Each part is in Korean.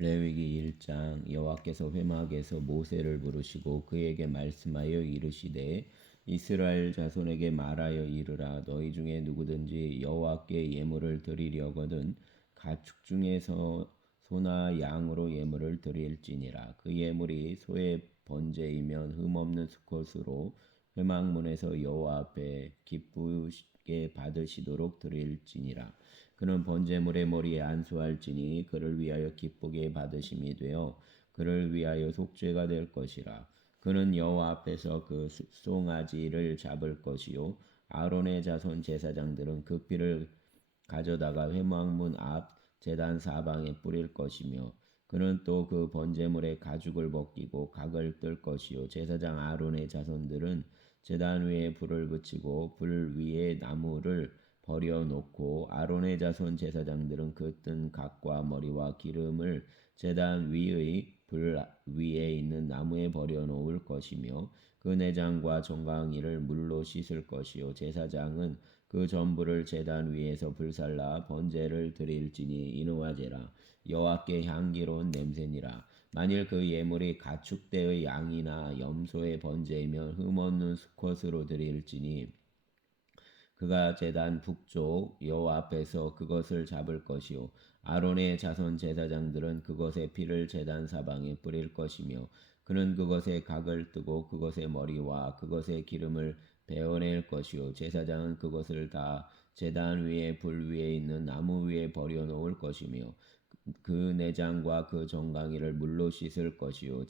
레위기 1장. 여호와께서 회막에서 모세를 부르시고 그에게 말씀하여 이르시되 이스라엘 자손에게 말하여 이르라. 너희 중에 누구든지 여호와께 예물을 드리려거든 가축 중에서 소나 양으로 예물을 드릴지니라. 그 예물이 소의 번제이면 흠없는 수컷으로 회막문에서 여호와 앞에 기쁘게 받으시도록 드릴지니라. 그는 번제물의 머리에 안수할지니 그를 위하여 기쁘게 받으심이 되어 그를 위하여 속죄가 될 것이라. 그는 여호와 앞에서 그 송아지를 잡을 것이요 아론의 자손 제사장들은 그 피를 가져다가 회막문 앞 제단 사방에 뿌릴 것이며 그는 또 그 번제물의 가죽을 벗기고 각을 뜰 것이요 제사장 아론의 자손들은 제단 위에 불을 붙이고 불 위에 나무를 버려놓고 아론의 자손 제사장들은 그 뜬 각과 머리와 기름을 제단 위의 불 위에 있는 나무에 버려놓을 것이며 그 내장과 정강이를 물로 씻을 것이요 제사장은 그 전부를 제단 위에서 불살라 번제를 드릴지니 이노아제라. 여호와께 향기로운 냄새니라. 만일 그 예물이 가축대의 양이나 염소의 번제이면 흠없는 수컷으로 드릴지니 그가 제단 북쪽 여호와 앞에서 그것을 잡을 것이요 아론의 자손 제사장들은 그것의 피를 제단 사방에 뿌릴 것이며 그는 그것의 각을 뜨고 그것의 머리와 그것의 기름을 베어낼 것이요 제사장은 그것을 다 제단 위에 불 위에 있는 나무 위에 버려놓을 것이며 그 내장과 그 정강이를 물로 씻을 것이요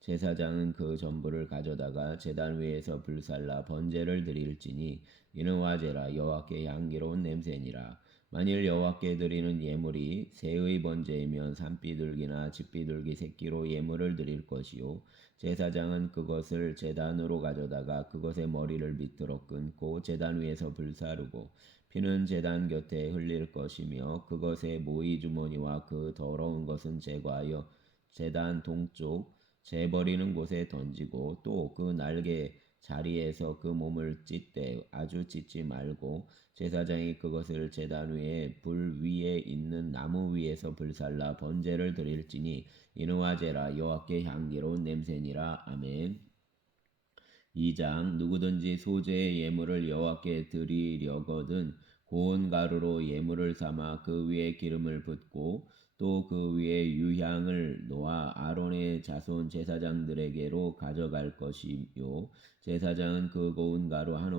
제사장은 그 전부를 가져다가 제단 위에서 불살라 번제를 드릴지니 이는 화제라. 여호와께 향기로운 냄새니라. 만일 여호와께 드리는 예물이 새의 번제이면 산비둘기나 집비둘기 새끼로 예물을 드릴 것이요 제사장은 그것을 제단으로 가져다가 그것의 머리를 밑으로 끊고 제단 위에서 불사르고 피는 제단 곁에 흘릴 것이며 그것의 모이 주머니와 그 더러운 것은 제거하여 제단 동쪽 재버리는 곳에 던지고 또 그 날개 자리에서 그 몸을 찢되 아주 찢지 말고 제사장이 그것을 제단 위에 불 위에 있는 나무 위에서 불살라 번제를 드릴지니 이는 화제라. 여호와께 향기로운 냄새니라. 아멘. 2장. 누구든지 소재의 예물을 여호와께 드리려거든 고운 가루로 예물을 삼아 그 위에 기름을 붓고 또 그 위에 유향을 놓아 아론의 자손 제사장들에게로 가져갈 것이요 제사장은 그 고운 가루 한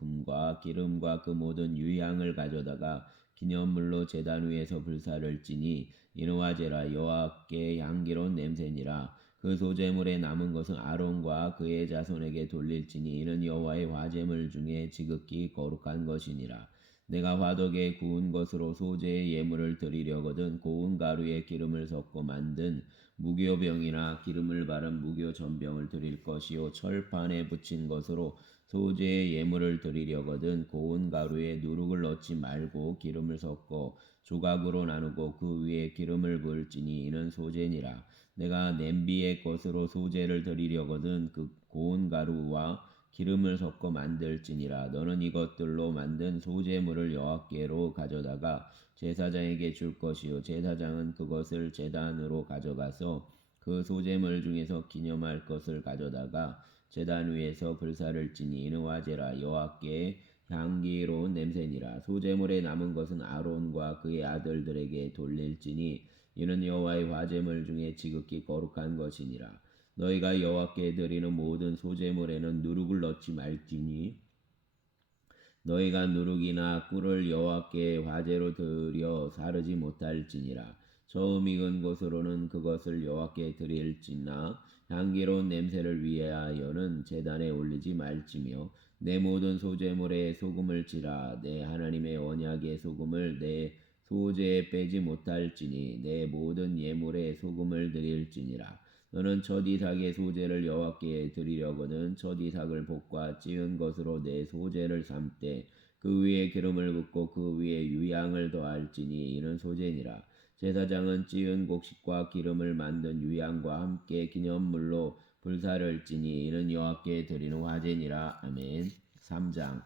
움큼과 기름과 그 모든 유향을 가져다가 기념물로 제단 위에서 불사를지니 이는 화제라. 여호와께 향기로운 냄새니라. 그 소제물에 남은 것은 아론과 그의 자손에게 돌릴지니 이는 여호와의 화제물 중에 지극히 거룩한 것이니라. 내가 화덕에 구운 것으로 소제의 예물을 드리려거든 고운 가루에 기름을 섞어 만든 무교병이나 기름을 바른 무교전병을 드릴 것이요 철판에 붙인 것으로 소제의 예물을 드리려거든 고운 가루에 누룩을 넣지 말고 기름을 섞어 조각으로 나누고 그 위에 기름을 부을지니 이는 소제니라. 내가 냄비의 것으로 소제를 드리려거든 그 고운 가루와 기름을 섞어 만들지니라. 너는 이것들로 만든 소제물을 여호와께로 가져다가 제사장에게 줄 것이요 제사장은 그것을 제단으로 가져가서 그 소제물 중에서 기념할 것을 가져다가 제단 위에서 불사를지니 이는 화제라. 여호와께 향기로운 냄새니라. 소제물에 남은 것은 아론과 그의 아들들에게 돌릴지니 이는 여호와의 화제물 중에 지극히 거룩한 것이니라. 너희가 여호와께 드리는 모든 소제물에는 누룩을 넣지 말지니 너희가 누룩이나 꿀을 여호와께 화제로 드려 사르지 못할지니라. 처음 익은 것으로는 그것을 여호와께 드릴지나 향기로운 냄새를 위하여는 제단에 올리지 말지며 내 모든 소제물에 소금을 치라. 내 하나님의 언약의 소금을 내 소제에 빼지 못할지니 내 모든 예물에 소금을 드릴지니라. 너는 첫 이삭의 소제를 여호와께 드리려거든 첫 이삭을 볶아 찌은 것으로 내 소제를 삼되 그 위에 기름을 붓고 그 위에 유향을 더할지니 이는 소제니라. 제사장은 찌은 곡식과 기름을 만든 유향과 함께 기념물로 불사를지니 이는 여호와께 드리는 화제니라. 아멘. 3장.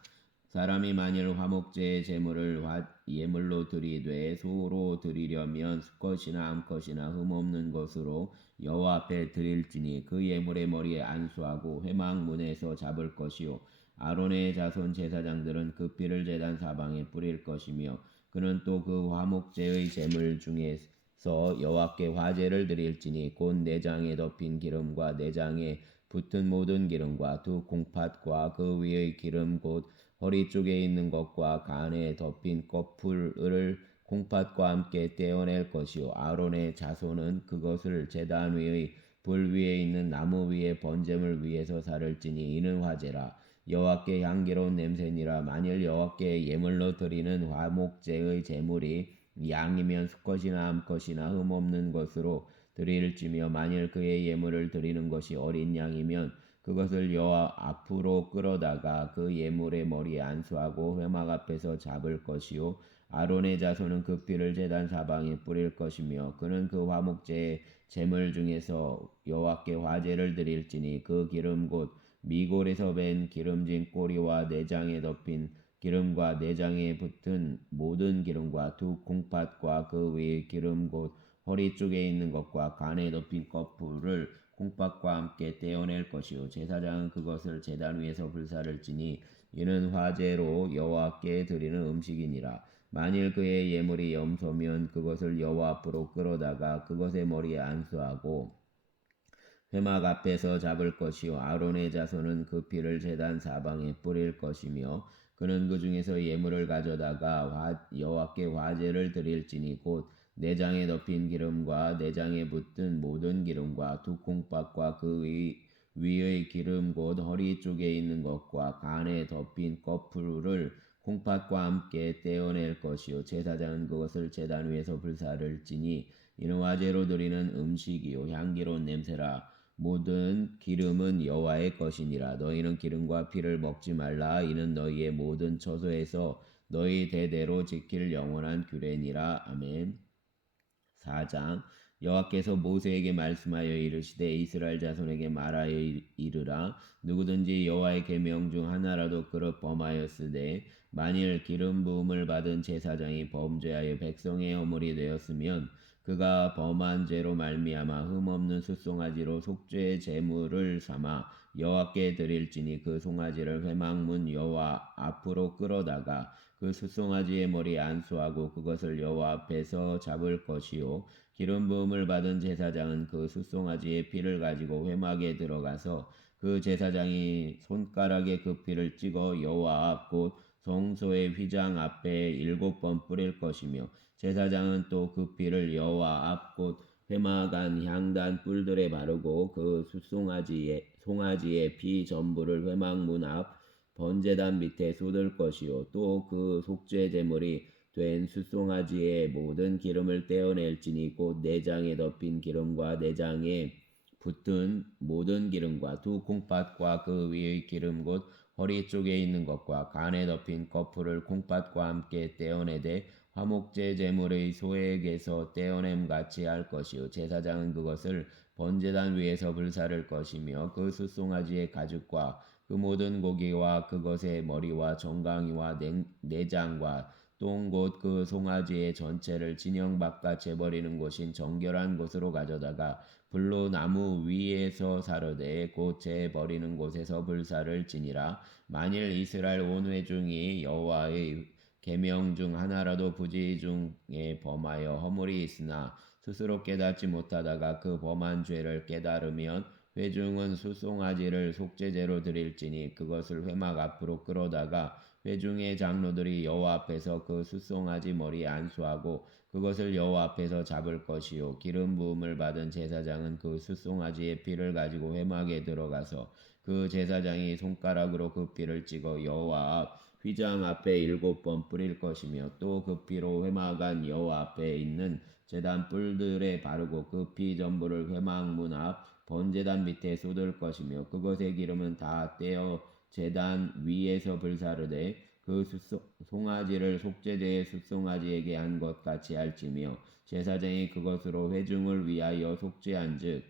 사람이 만일 화목제의 제물을 예물로 드리되 소로 드리려면 수컷이나 암컷이나 흠없는 것으로 여호와 앞에 드릴지니 그 예물의 머리에 안수하고 회막문에서 잡을 것이요 아론의 자손 제사장들은 그 피를 제단 사방에 뿌릴 것이며 그는 또 그 화목제의 제물 중에서 여호와께 화제를 드릴지니 곧 내장에 덮인 기름과 내장에 붙은 모든 기름과 두 콩팥과 그 위의 기름 곧 허리 쪽에 있는 것과 간에 덮인 꺼풀을 콩팥과 함께 떼어낼 것이요 아론의 자손은 그것을 제단 위의 불 위에 있는 나무 위에 번제물 위에서 사를지니 이는 화제라 여호와께 향기로운 냄새니라. 만일 여호와께 예물로 드리는 화목제의 제물이 양이면 수컷이나 암컷이나 흠없는 것으로 드릴지며 만일 그의 예물을 드리는 것이 어린 양이면 그것을 여호와 앞으로 끌어다가 그 예물의 머리에 안수하고 회막 앞에서 잡을 것이요 아론의 자손은 그 피를 제단 사방에 뿌릴 것이며 그는 그 화목제의 제물 중에서 여호와께 화제를 드릴지니 그 기름 곧 미골에서 벤 기름진 꼬리와 내장에 덮인 기름과 내장에 붙은 모든 기름과 두 콩팥과 그 위의 기름 곧 허리 쪽에 있는 것과 간에 덮인 꺼풀을 콩팥과 함께 떼어낼 것이요 제사장은 그것을 제단 위에서 불사를지니 이는 화제로 여호와께 드리는 음식이니라. 만일 그의 예물이 염소면 그것을 여호와 앞으로 끌어다가 그것의 머리에 안수하고 회막 앞에서 잡을 것이요 아론의 자손은 그 피를 제단 사방에 뿌릴 것이며 그는 그 중에서 예물을 가져다가 여호와께 화제를 드릴지니 곧 내장에 덮인 기름과 내장에 붙은 모든 기름과 두 콩팥과 그 위의 기름 곧 허리 쪽에 있는 것과 간에 덮인 꺼풀을 콩팥과 함께 떼어낼 것이요 제사장은 그것을 제단 위에서 불사를지니 이는 화제로 드리는 음식이요 향기로운 냄새라. 모든 기름은 여호와의 것이니라. 너희는 기름과 피를 먹지 말라. 이는 너희의 모든 처소에서 너희 대대로 지킬 영원한 규례니라. 아멘. 4장 여호와께서 모세에게 말씀하여 이르시되 이스라엘 자손에게 말하여 이르라. 누구든지 여호와의 계명 중 하나라도 그릇 범하였으되 만일 기름 부음을 받은 제사장이 범죄하여 백성의 허물이 되었으면 그가 범한 죄로 말미암아 흠없는 숫송아지로 속죄의 제물을 삼아 여호와께 드릴지니 그 송아지를 회막문 여호와 앞으로 끌어다가 그 숫송아지의 머리에 안수하고 그것을 여호와 앞에서 잡을 것이요 기름 부음을 받은 제사장은 그 숫송아지의 피를 가지고 회막에 들어가서 그 제사장이 손가락에 그 피를 찍어 여호와 앞 곧 성소의 휘장 앞에 7번 뿌릴 것이며 제사장은 또 그 피를 여호와 앞 곧 회막 안 향단 뿔들에 바르고 그 송아지의 피 전부를 회막문 앞 번제단 밑에 쏟을 것이요 또 그 속죄 제물이 된 숫송아지의 모든 기름을 떼어낼지니 곧 내장에 덮인 기름과 내장에 붙은 모든 기름과 두 콩팥과 그 위의 기름 곧 허리 쪽에 있는 것과 간에 덮인 꺼풀을 콩팥과 함께 떼어내되 화목제 제물의 소액에서 떼어냄 같이 할 것이요 제사장은 그것을 번제단 위에서 불사를 것이며 그 숫송아지의 가죽과 그 모든 고기와 그것의 머리와 정강이와 내장과 똥 곧 그 송아지의 전체를 진영 바깥 재버리는 곳인 정결한 곳으로 가져다가 불로 나무 위에서 사르되 곧 재버리는 곳에서 불사를 지니라. 만일 이스라엘 온 회중이 여호와의 계명 중 하나라도 부지 중에 범하여 허물이 있으나 스스로 깨닫지 못하다가 그 범한 죄를 깨달으면 회중은 숫송아지를 속죄제로 드릴지니 그것을 회막 앞으로 끌어다가 회중의 장로들이 여호와 앞에서 그 숫송아지 머리에 안수하고 그것을 여호와 앞에서 잡을 것이요 기름 부음을 받은 제사장은 그 숫송아지의 피를 가지고 회막에 들어가서 그 제사장이 손가락으로 그 피를 찍어 여호와 앞 휘장 앞에 7번 뿌릴 것이며 또 그 피로 회막 안 여호와 앞에 있는 제단 뿔들에 바르고 그 피 전부를 회막문 앞 번제단 밑에 쏟을 것이며 그것의 기름은 다 떼어 제단 위에서 불사르되 그 송아지를 속죄제의 숫송아지에게 한 것 같이 할지며 제사장이 그것으로 회중을 위하여 속죄한즉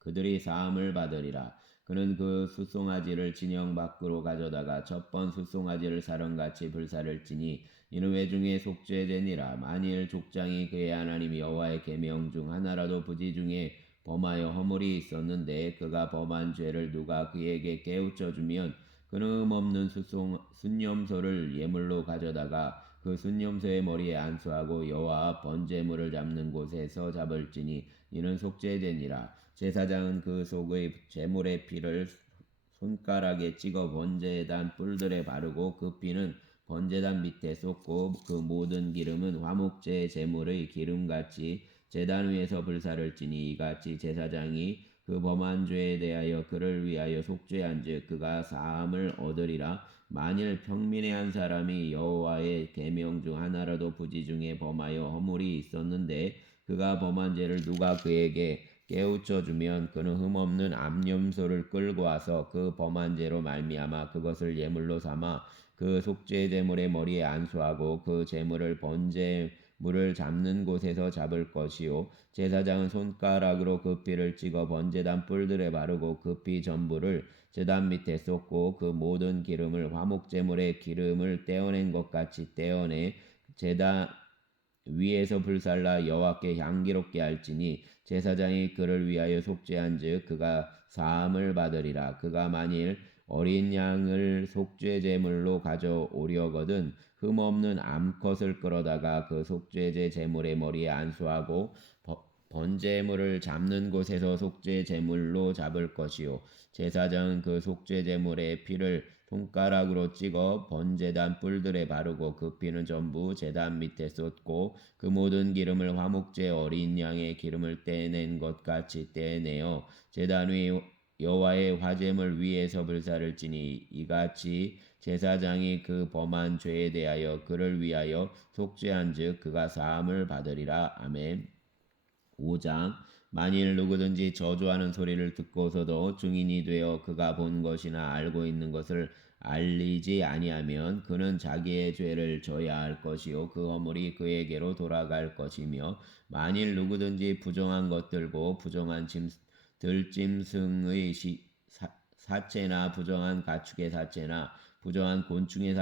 그들이 사함을 받으리라. 그는 그 숫송아지를 진영 밖으로 가져다가 첫 번 숫송아지를 사령같이 불사를지니 이는 회중의 속죄되니라. 만일 족장이 그의 하나님 여호와의 계명 중 하나라도 부지 중에 범하여 허물이 있었는데 그가 범한 죄를 누가 그에게 깨우쳐 주면 그는 흠없는 순념소를 예물로 가져다가 그 순념소의 머리에 안수하고 여호와 번제물을 잡는 곳에서 잡을지니 이는 속죄되니라. 제사장은 그 속의 제물의 피를 손가락에 찍어 번제단 뿔들에 바르고 그 피는 번제단 밑에 쏟고 그 모든 기름은 화목제 제물의 기름같이 제단 위에서 불사를 지니 이같이 제사장이 그 범한 죄에 대하여 그를 위하여 속죄한즉 그가 사함을 얻으리라. 만일 평민의 한 사람이 여호와의 계명 중 하나라도 부지 중에 범하여 허물이 있었는데 그가 범한 죄를 누가 그에게 깨우쳐 주면 그는 흠없는 암염소를 끌고 와서 그 범한 죄로 말미암아 그것을 예물로 삼아 그 속죄 제물의 머리에 안수하고 그 제물을 번제물을 잡는 곳에서 잡을 것이요 제사장은 손가락으로 그 피를 찍어 번제단 뿔들에 바르고 그 피 전부를 제단 밑에 쏟고 그 모든 기름을 화목제물의 기름을 떼어낸 것 같이 떼어내 제단 위에서 불살라 여호와께 향기롭게 할지니 제사장이 그를 위하여 속죄한즉 그가 사함을 받으리라. 그가 만일 어린 양을 속죄 제물로 가져오려거든 흠없는 암컷을 끌어다가 그 속죄제 제물의 머리에 안수하고 번제물을 잡는 곳에서 속죄 제물로 잡을 것이요 제사장은 그 속죄 제물의 피를 손가락으로 찍어 번제단 뿔들에 바르고 그 피는 전부 제단 밑에 쏟고 그 모든 기름을 화목제 어린 양의 기름을 떼낸 것 같이 떼내어 제단 위 여호와의 화제물 위에서 불사를 지니 이같이 제사장이 그 범한 죄에 대하여 그를 위하여 속죄한즉 그가 사함을 받으리라. 아멘. 5장 만일 누구든지 저주하는 소리를 듣고서도 증인이 되어 그가 본 것이나 알고 있는 것을 알리지 아니하면 그는 자기의 죄를 져야 할 것이요 그 허물이 그에게로 돌아갈 것이며 만일 누구든지 부정한 것 들고 부정한 들짐승의 사체나 부정한 가축의 사체나 부정한 곤충의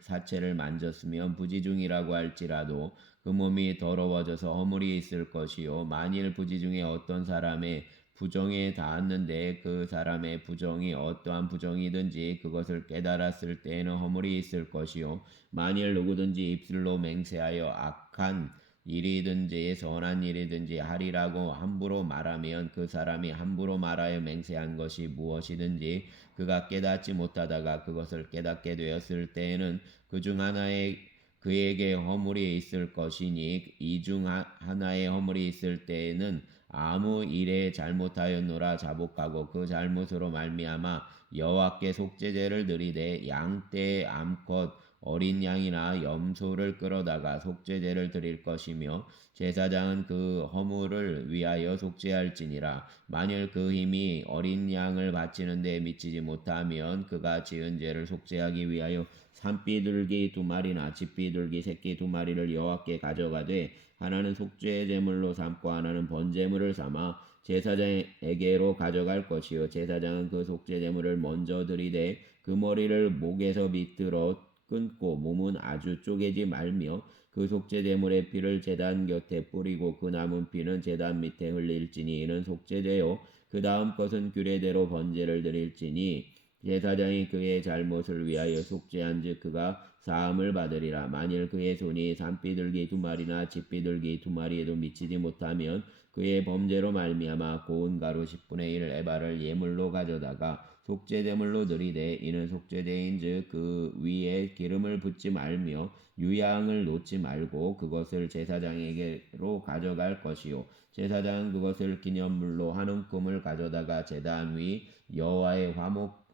사체를 만졌으면 부지중이라고 할지라도 그 몸이 더러워져서 허물이 있을 것이요 만일 부지 중에 어떤 사람의 부정에 닿았는데 그 사람의 부정이 어떠한 부정이든지 그것을 깨달았을 때에는 허물이 있을 것이요 만일 누구든지 입술로 맹세하여 악한 일이든지 선한 일이든지 하리라고 함부로 말하면 그 사람이 함부로 말하여 맹세한 것이 무엇이든지 그가 깨닫지 못하다가 그것을 깨닫게 되었을 때에는 그 중 하나의 그에게 허물이 있을 것이니 이 중 하나의 허물이 있을 때에는 아무 일에 잘못하였노라 자복하고 그 잘못으로 말미암아 여호와께 속죄제를 드리되 양떼 암컷 어린 양이나 염소를 끌어다가 속죄제를 드릴 것이며 제사장은 그 허물을 위하여 속죄할지니라. 만일 그 힘이 어린 양을 바치는 데 미치지 못하면 그가 지은 죄를 속죄하기 위하여 산비둘기 2마리나 집비둘기 새끼 2마리를 여호와께 가져가되 하나는 속죄 제물로 삼고 하나는 번제물을 삼아 제사장에게로 가져갈 것이요 제사장은 그 속죄 제물을 먼저 드리되 그 머리를 목에서 밑으로 끊고 몸은 아주 쪼개지 말며 그 속죄 제물의 피를 제단 곁에 뿌리고 그 남은 피는 제단 밑에 흘릴지니 이는 속죄제요 그 다음 것은 규례대로 번제를 드릴지니 제사장이 그의 잘못을 위하여 속죄한즉 그가 사함을 받으리라. 만일 그의 손이 산비둘기 2마리나 집비둘기 2마리에도 미치지 못하면 그의 범죄로 말미암아 고운 가루 10분의 1 에바를 예물로 가져다가 속죄제물로 드리되 이는 속죄제인즉 그 위에 기름을 붓지 말며 유향을 놓지 말고 그것을 제사장에게로 가져갈 것이요 제사장은 그것을 기념물로 한 움큼을 가져다가 제단 위 여호와의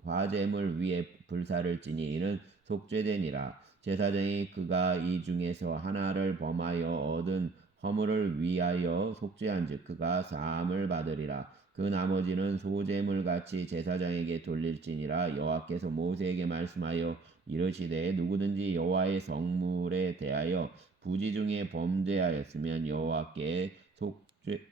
화제물 위에 불사를 지니 이는 속죄되니라. 제사장이 그가 이 중에서 하나를 범하여 얻은 허물을 위하여 속죄한즉 그가 사함을 받으리라. 그 나머지는 소제물같이 제사장에게 돌릴지니라. 여호와께서 모세에게 말씀하여 이르시되 누구든지 여호와의 성물에 대하여 부지 중에 범죄하였으면 여호와께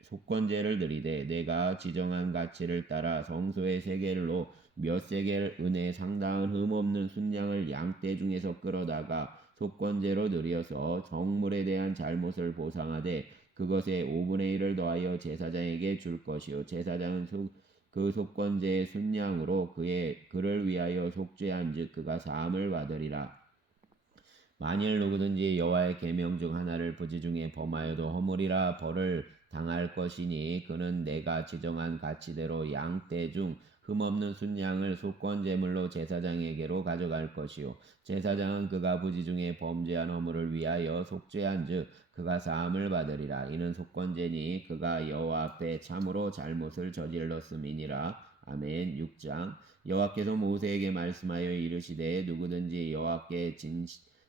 속건제를 드리되 내가 지정한 가치를 따라 성소의 세겔로 몇 세겔 은에 상당한 흠없는 순양을 양떼 중에서 끌어다가 속건제로 드려서 정물에 대한 잘못을 보상하되 그것의 5분의 1을 더하여 제사장에게 줄 것이요 제사장은 그 속건제의 순양으로 그를 위하여 속죄한즉 그가 사함을 받으리라. 만일 누구든지 여호와의 계명 중 하나를 부지 중에 범하여도 허물이라 벌을 당할 것이니 그는 내가 지정한 가치대로 양떼 중 흠없는 순양을 속건제물로 제사장에게로 가져갈 것이요 제사장은 그가 부지 중에 범죄한 허물을 위하여 속죄한즉 그가 사함을 받으리라. 이는 속건제니 그가 여호와 앞에 참으로 잘못을 저질렀음이니라. 아멘. 6장 여호와께서 모세에게 말씀하여 이르시되 누구든지 여호와께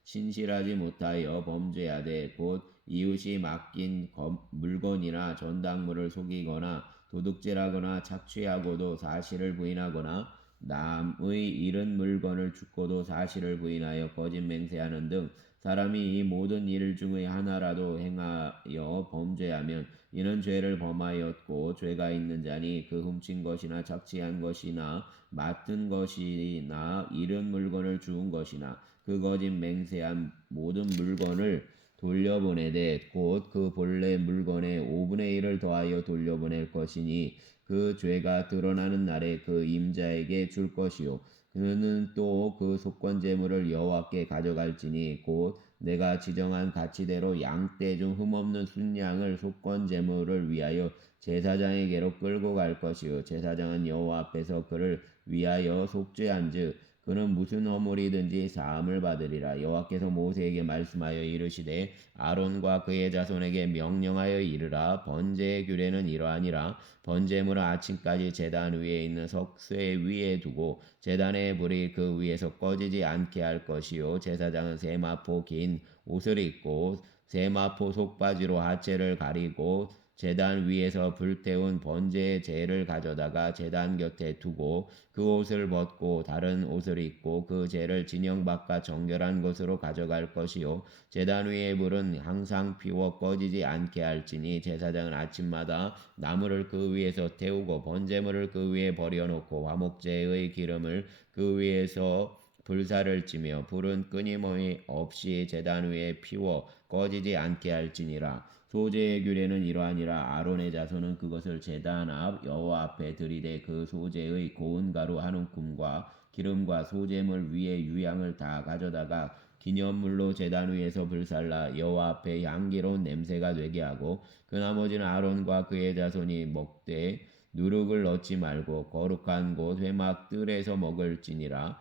신실하지 못하여 범죄하되 곧 이웃이 맡긴 물건이나 전당물을 속이거나 도둑질하거나 착취하고도 사실을 부인하거나 남의 잃은 물건을 죽고도 사실을 부인하여 거짓 맹세하는 등 사람이 이 모든 일 중의 하나라도 행하여 범죄하면 이는 죄를 범하였고 죄가 있는 자니 그 훔친 것이나 착취한 것이나 맡은 것이나 잃은 물건을 주운 것이나 그 거짓 맹세한 모든 물건을 돌려보내되 곧 그 본래 물건의 5분의 1을 더하여 돌려보낼 것이니 그 죄가 드러나는 날에 그 임자에게 줄 것이요 그는 또 그 속건제물을 여호와께 가져갈지니 곧 내가 지정한 가치대로 양떼 중 흠없는 순양을 속건제물을 위하여 제사장에게로 끌고 갈 것이요 제사장은 여호와 앞에서 그를 위하여 속죄한즉 그는 무슨 허물이든지 사함을 받으리라. 여호와께서 모세에게 말씀하여 이르시되 아론과 그의 자손에게 명령하여 이르라. 번제의 규례는 이러하니라. 번제물은 아침까지 제단 위에 있는 석쇠 위에 두고 제단의 불이 그 위에서 꺼지지 않게 할 것이요 제사장은 세마포 긴 옷을 입고 세마포 속바지로 하체를 가리고 제단 위에서 불태운 번제의 재를 가져다가 제단 곁에 두고 그 옷을 벗고 다른 옷을 입고 그 재를 진영 바깥 정결한 곳으로 가져갈 것이요 제단 위의 불은 항상 피워 꺼지지 않게 할지니 제사장은 아침마다 나무를 그 위에서 태우고 번제물을 그 위에 버려놓고 화목제의 기름을 그 위에서 불사를 찌며 불은 끊임없이 제단 위에 피워 꺼지지 않게 할지니라. 소제의 규례는 이러하니라. 아론의 자손은 그것을 제단 앞 여호와 앞에 들이되 그 소제의 고운 가루 한 움큼과 기름과 소제물 위에 유향을 다 가져다가 기념물로 제단 위에서 불살라 여호와 앞에 향기로운 냄새가 되게 하고 그 나머지는 아론과 그의 자손이 먹되 누룩을 넣지 말고 거룩한 곳 회막 뜰에서 먹을지니라.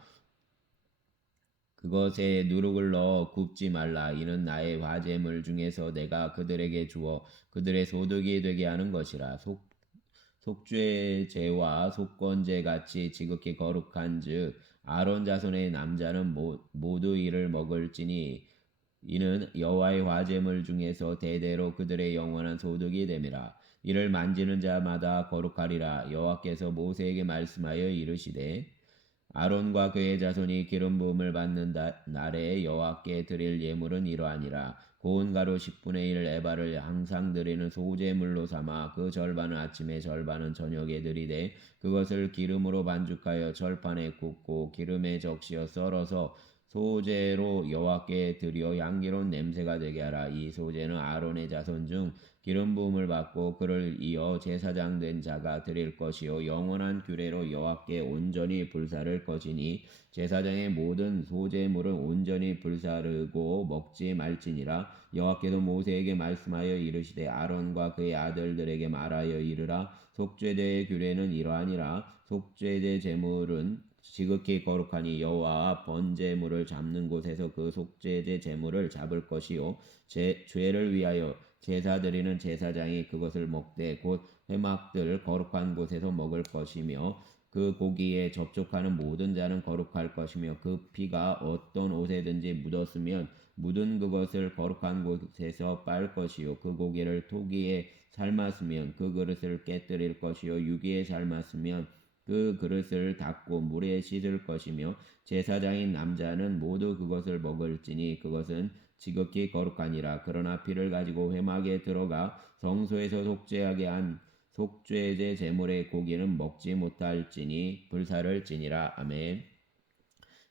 그것에 누룩을 넣어 굽지 말라. 이는 나의 화제물 중에서 내가 그들에게 주어 그들의 소득이 되게 하는 것이라. 속죄제와 속건제 같이 지극히 거룩한즉 아론 자손의 남자는 모두 이를 먹을지니 이는 여호와의 화제물 중에서 대대로 그들의 영원한 소득이 됨이라. 이를 만지는 자마다 거룩하리라. 여호와께서 모세에게 말씀하여 이르시되 아론과 그의 자손이 기름 부음을 받는 날에 여호와께 드릴 예물은 이러하니라. 고운 가루 10분의 1 에바를 항상 드리는 소제물로 삼아 그 절반은 아침에 절반은 저녁에 드리되 그것을 기름으로 반죽하여 철판에 굽고 기름에 적시어 썰어서 소제로 여호와께 드려 향기로운 냄새가 되게 하라. 이 소제는 아론의 자손 중 기름 부음을 받고 그를 이어 제사장 된 자가 드릴 것이요 영원한 규례로 여호와께 온전히 불사를 것이니 제사장의 모든 소제물은 온전히 불사르고 먹지 말지니라. 여호와께서 모세에게 말씀하여 이르시되 아론과 그의 아들들에게 말하여 이르라. 속죄제의 규례는 이러하니라. 속죄제 제물은 지극히 거룩하니 여호와 번제물을 잡는 곳에서 그 속죄제 제물을 잡을 것이요 죄를 위하여 제사 드리는 제사장이 그것을 먹되 곧 회막들 거룩한 곳에서 먹을 것이며 그 고기에 접촉하는 모든 자는 거룩할 것이며 그 피가 어떤 옷에든지 묻었으면 묻은 그것을 거룩한 곳에서 빨 것이요 그 고기를 토기에 삶았으면 그 그릇을 깨뜨릴 것이요 유기에 삶았으면 그 그릇을 닦고 물에 씻을 것이며 제사장인 남자는 모두 그것을 먹을지니 그것은 지극히 거룩하니라. 그러나 피를 가지고 회막에 들어가 성소에서 속죄하게 한 속죄제 제물의 고기는 먹지 못할지니 불사를 지니라. 아멘.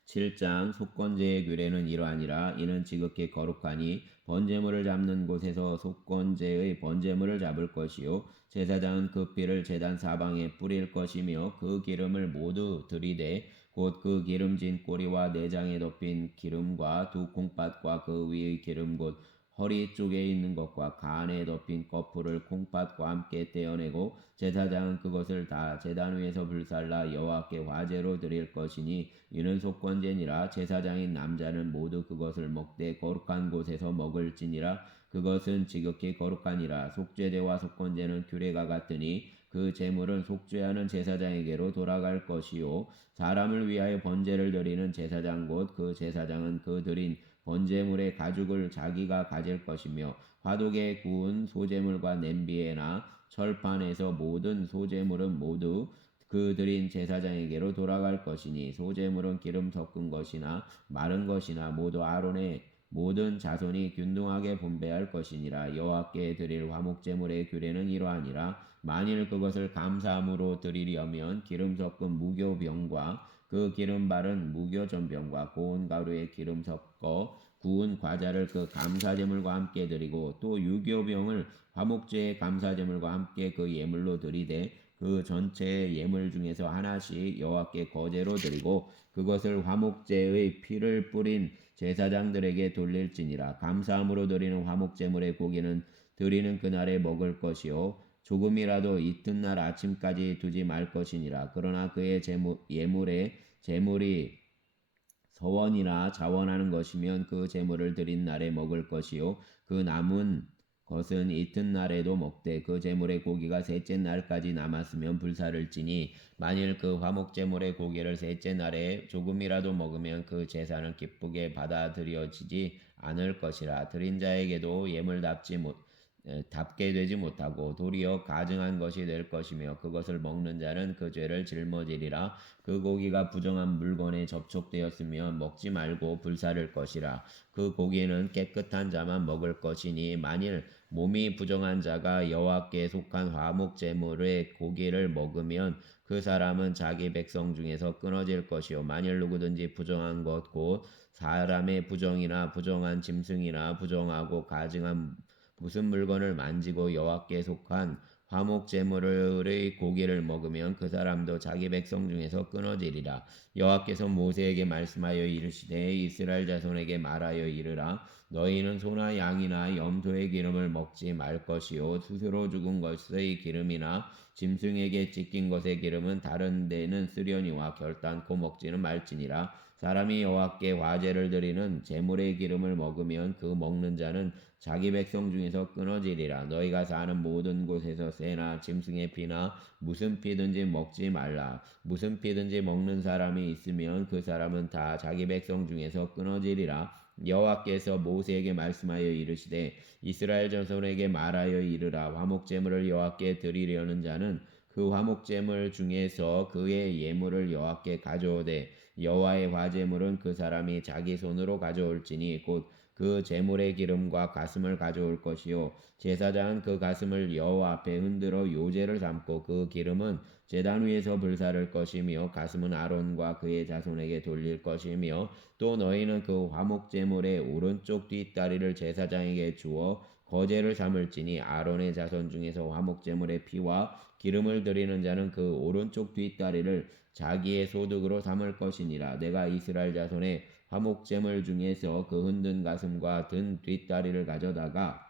7장 속건제의 규례는 이러하니라. 이는 지극히 거룩하니 번제물을 잡는 곳에서 속건제의 번제물을 잡을 것이요 제사장은 그 피를 제단 사방에 뿌릴 것이며 그 기름을 모두 들이되 곧 그 기름진 꼬리와 내장에 덮인 기름과 두 콩팥과 그 위의 기름 곧 허리 쪽에 있는 것과 간에 덮인 거풀을 콩팥과 함께 떼어내고 제사장은 그것을 다 제단 위에서 불살라 여호와께 화제로 드릴 것이니 이는 속건제니라. 제사장인 남자는 모두 그것을 먹되 거룩한 곳에서 먹을지니라. 그것은 지극히 거룩하니라. 속죄제와 속건제는 규례가 같으니 그 제물은 속죄하는 제사장에게로 돌아갈 것이요 사람을 위하여 번제를 드리는 제사장 곧 그 제사장은 그 드린 번제물의 가죽을 자기가 가질 것이며 화독에 구운 소제물과 냄비에나 철판에서 모든 소제물은 모두 그 드린 제사장에게로 돌아갈 것이니 소제물은 기름 섞은 것이나 마른 것이나 모두 아론의 모든 자손이 균등하게 분배할 것이니라. 여호와께 드릴 화목제물의 규례는 이러하니라. 만일 그것을 감사함으로 드리려면 기름 섞은 무교병과 그 기름 바른 무교전병과 고운 가루에 기름 섞어 구운 과자를 그 감사제물과 함께 드리고 또 유교병을 화목제의 감사제물과 함께 그 예물로 드리되 그 전체의 예물 중에서 하나씩 여호와께 거제로 드리고 그것을 화목제의 피를 뿌린 제사장들에게 돌릴지니라. 감사함으로 드리는 화목제물의 고기는 드리는 그날에 먹을 것이요 조금이라도 이튿날 아침까지 두지 말 것이니라. 그러나 그의 예물에 제물이 서원이나 자원하는 것이면 그 제물을 드린 날에 먹을 것이요 그 남은 것은 이튿날에도 먹되 그 제물의 고기가 셋째 날까지 남았으면 불사를 지니 만일 그 화목제물의 고기를 셋째 날에 조금이라도 먹으면 그 제사는 기쁘게 받아들여지지 않을 것이라. 드린 자에게도 답게 되지 못하고 도리어 가증한 것이 될 것이며 그것을 먹는 자는 그 죄를 짊어지리라. 그 고기가 부정한 물건에 접촉되었으면 먹지 말고 불사를 것이라. 그 고기는 깨끗한 자만 먹을 것이니 만일 몸이 부정한 자가 여호와께 속한 화목 제물의 고기를 먹으면 그 사람은 자기 백성 중에서 끊어질 것이요 만일 누구든지 부정한 것 곧 사람의 부정이나 부정한 짐승이나 부정하고 가증한 무슨 물건을 만지고 여호와께 속한 화목 제물의 고기를 먹으면 그 사람도 자기 백성 중에서 끊어지리라. 여호와께서 모세에게 말씀하여 이르시되 이스라엘 자손에게 말하여 이르라. 너희는 소나 양이나 염소의 기름을 먹지 말 것이요 스스로 죽은 것의 기름이나 짐승에게 찢긴 것의 기름은 다른 데는 쓰려니와 결단코 먹지는 말지니라. 사람이 여호와께 화제를 드리는 제물의 기름을 먹으면 그 먹는 자는 자기 백성 중에서 끊어지리라. 너희가 사는 모든 곳에서 새나 짐승의 피나 무슨 피든지 먹지 말라. 무슨 피든지 먹는 사람이 있으면 그 사람은 다 자기 백성 중에서 끊어지리라. 여호와께서 모세에게 말씀하여 이르시되 이스라엘 자손에게 말하여 이르라. 화목제물을 여호와께 드리려는 자는 그 화목제물 중에서 그의 예물을 여호와께 가져오되 여호와의 화제물은 그 사람이 자기 손으로 가져올지니 곧 그 제물의 기름과 가슴을 가져올 것이요 제사장은 그 가슴을 여호와 앞에 흔들어 요제를 삼고 그 기름은 제단 위에서 불사를 것이며 가슴은 아론과 그의 자손에게 돌릴 것이며 또 너희는 그 화목 제물의 오른쪽 뒷다리를 제사장에게 주어 거제를 삼을지니 아론의 자손 중에서 화목 제물의 피와 기름을 드리는 자는 그 오른쪽 뒷다리를 자기의 소득으로 삼을 것이니라. 내가 이스라엘 자손의 화목제물 중에서 그 흔든 가슴과 든 뒷다리를 가져다가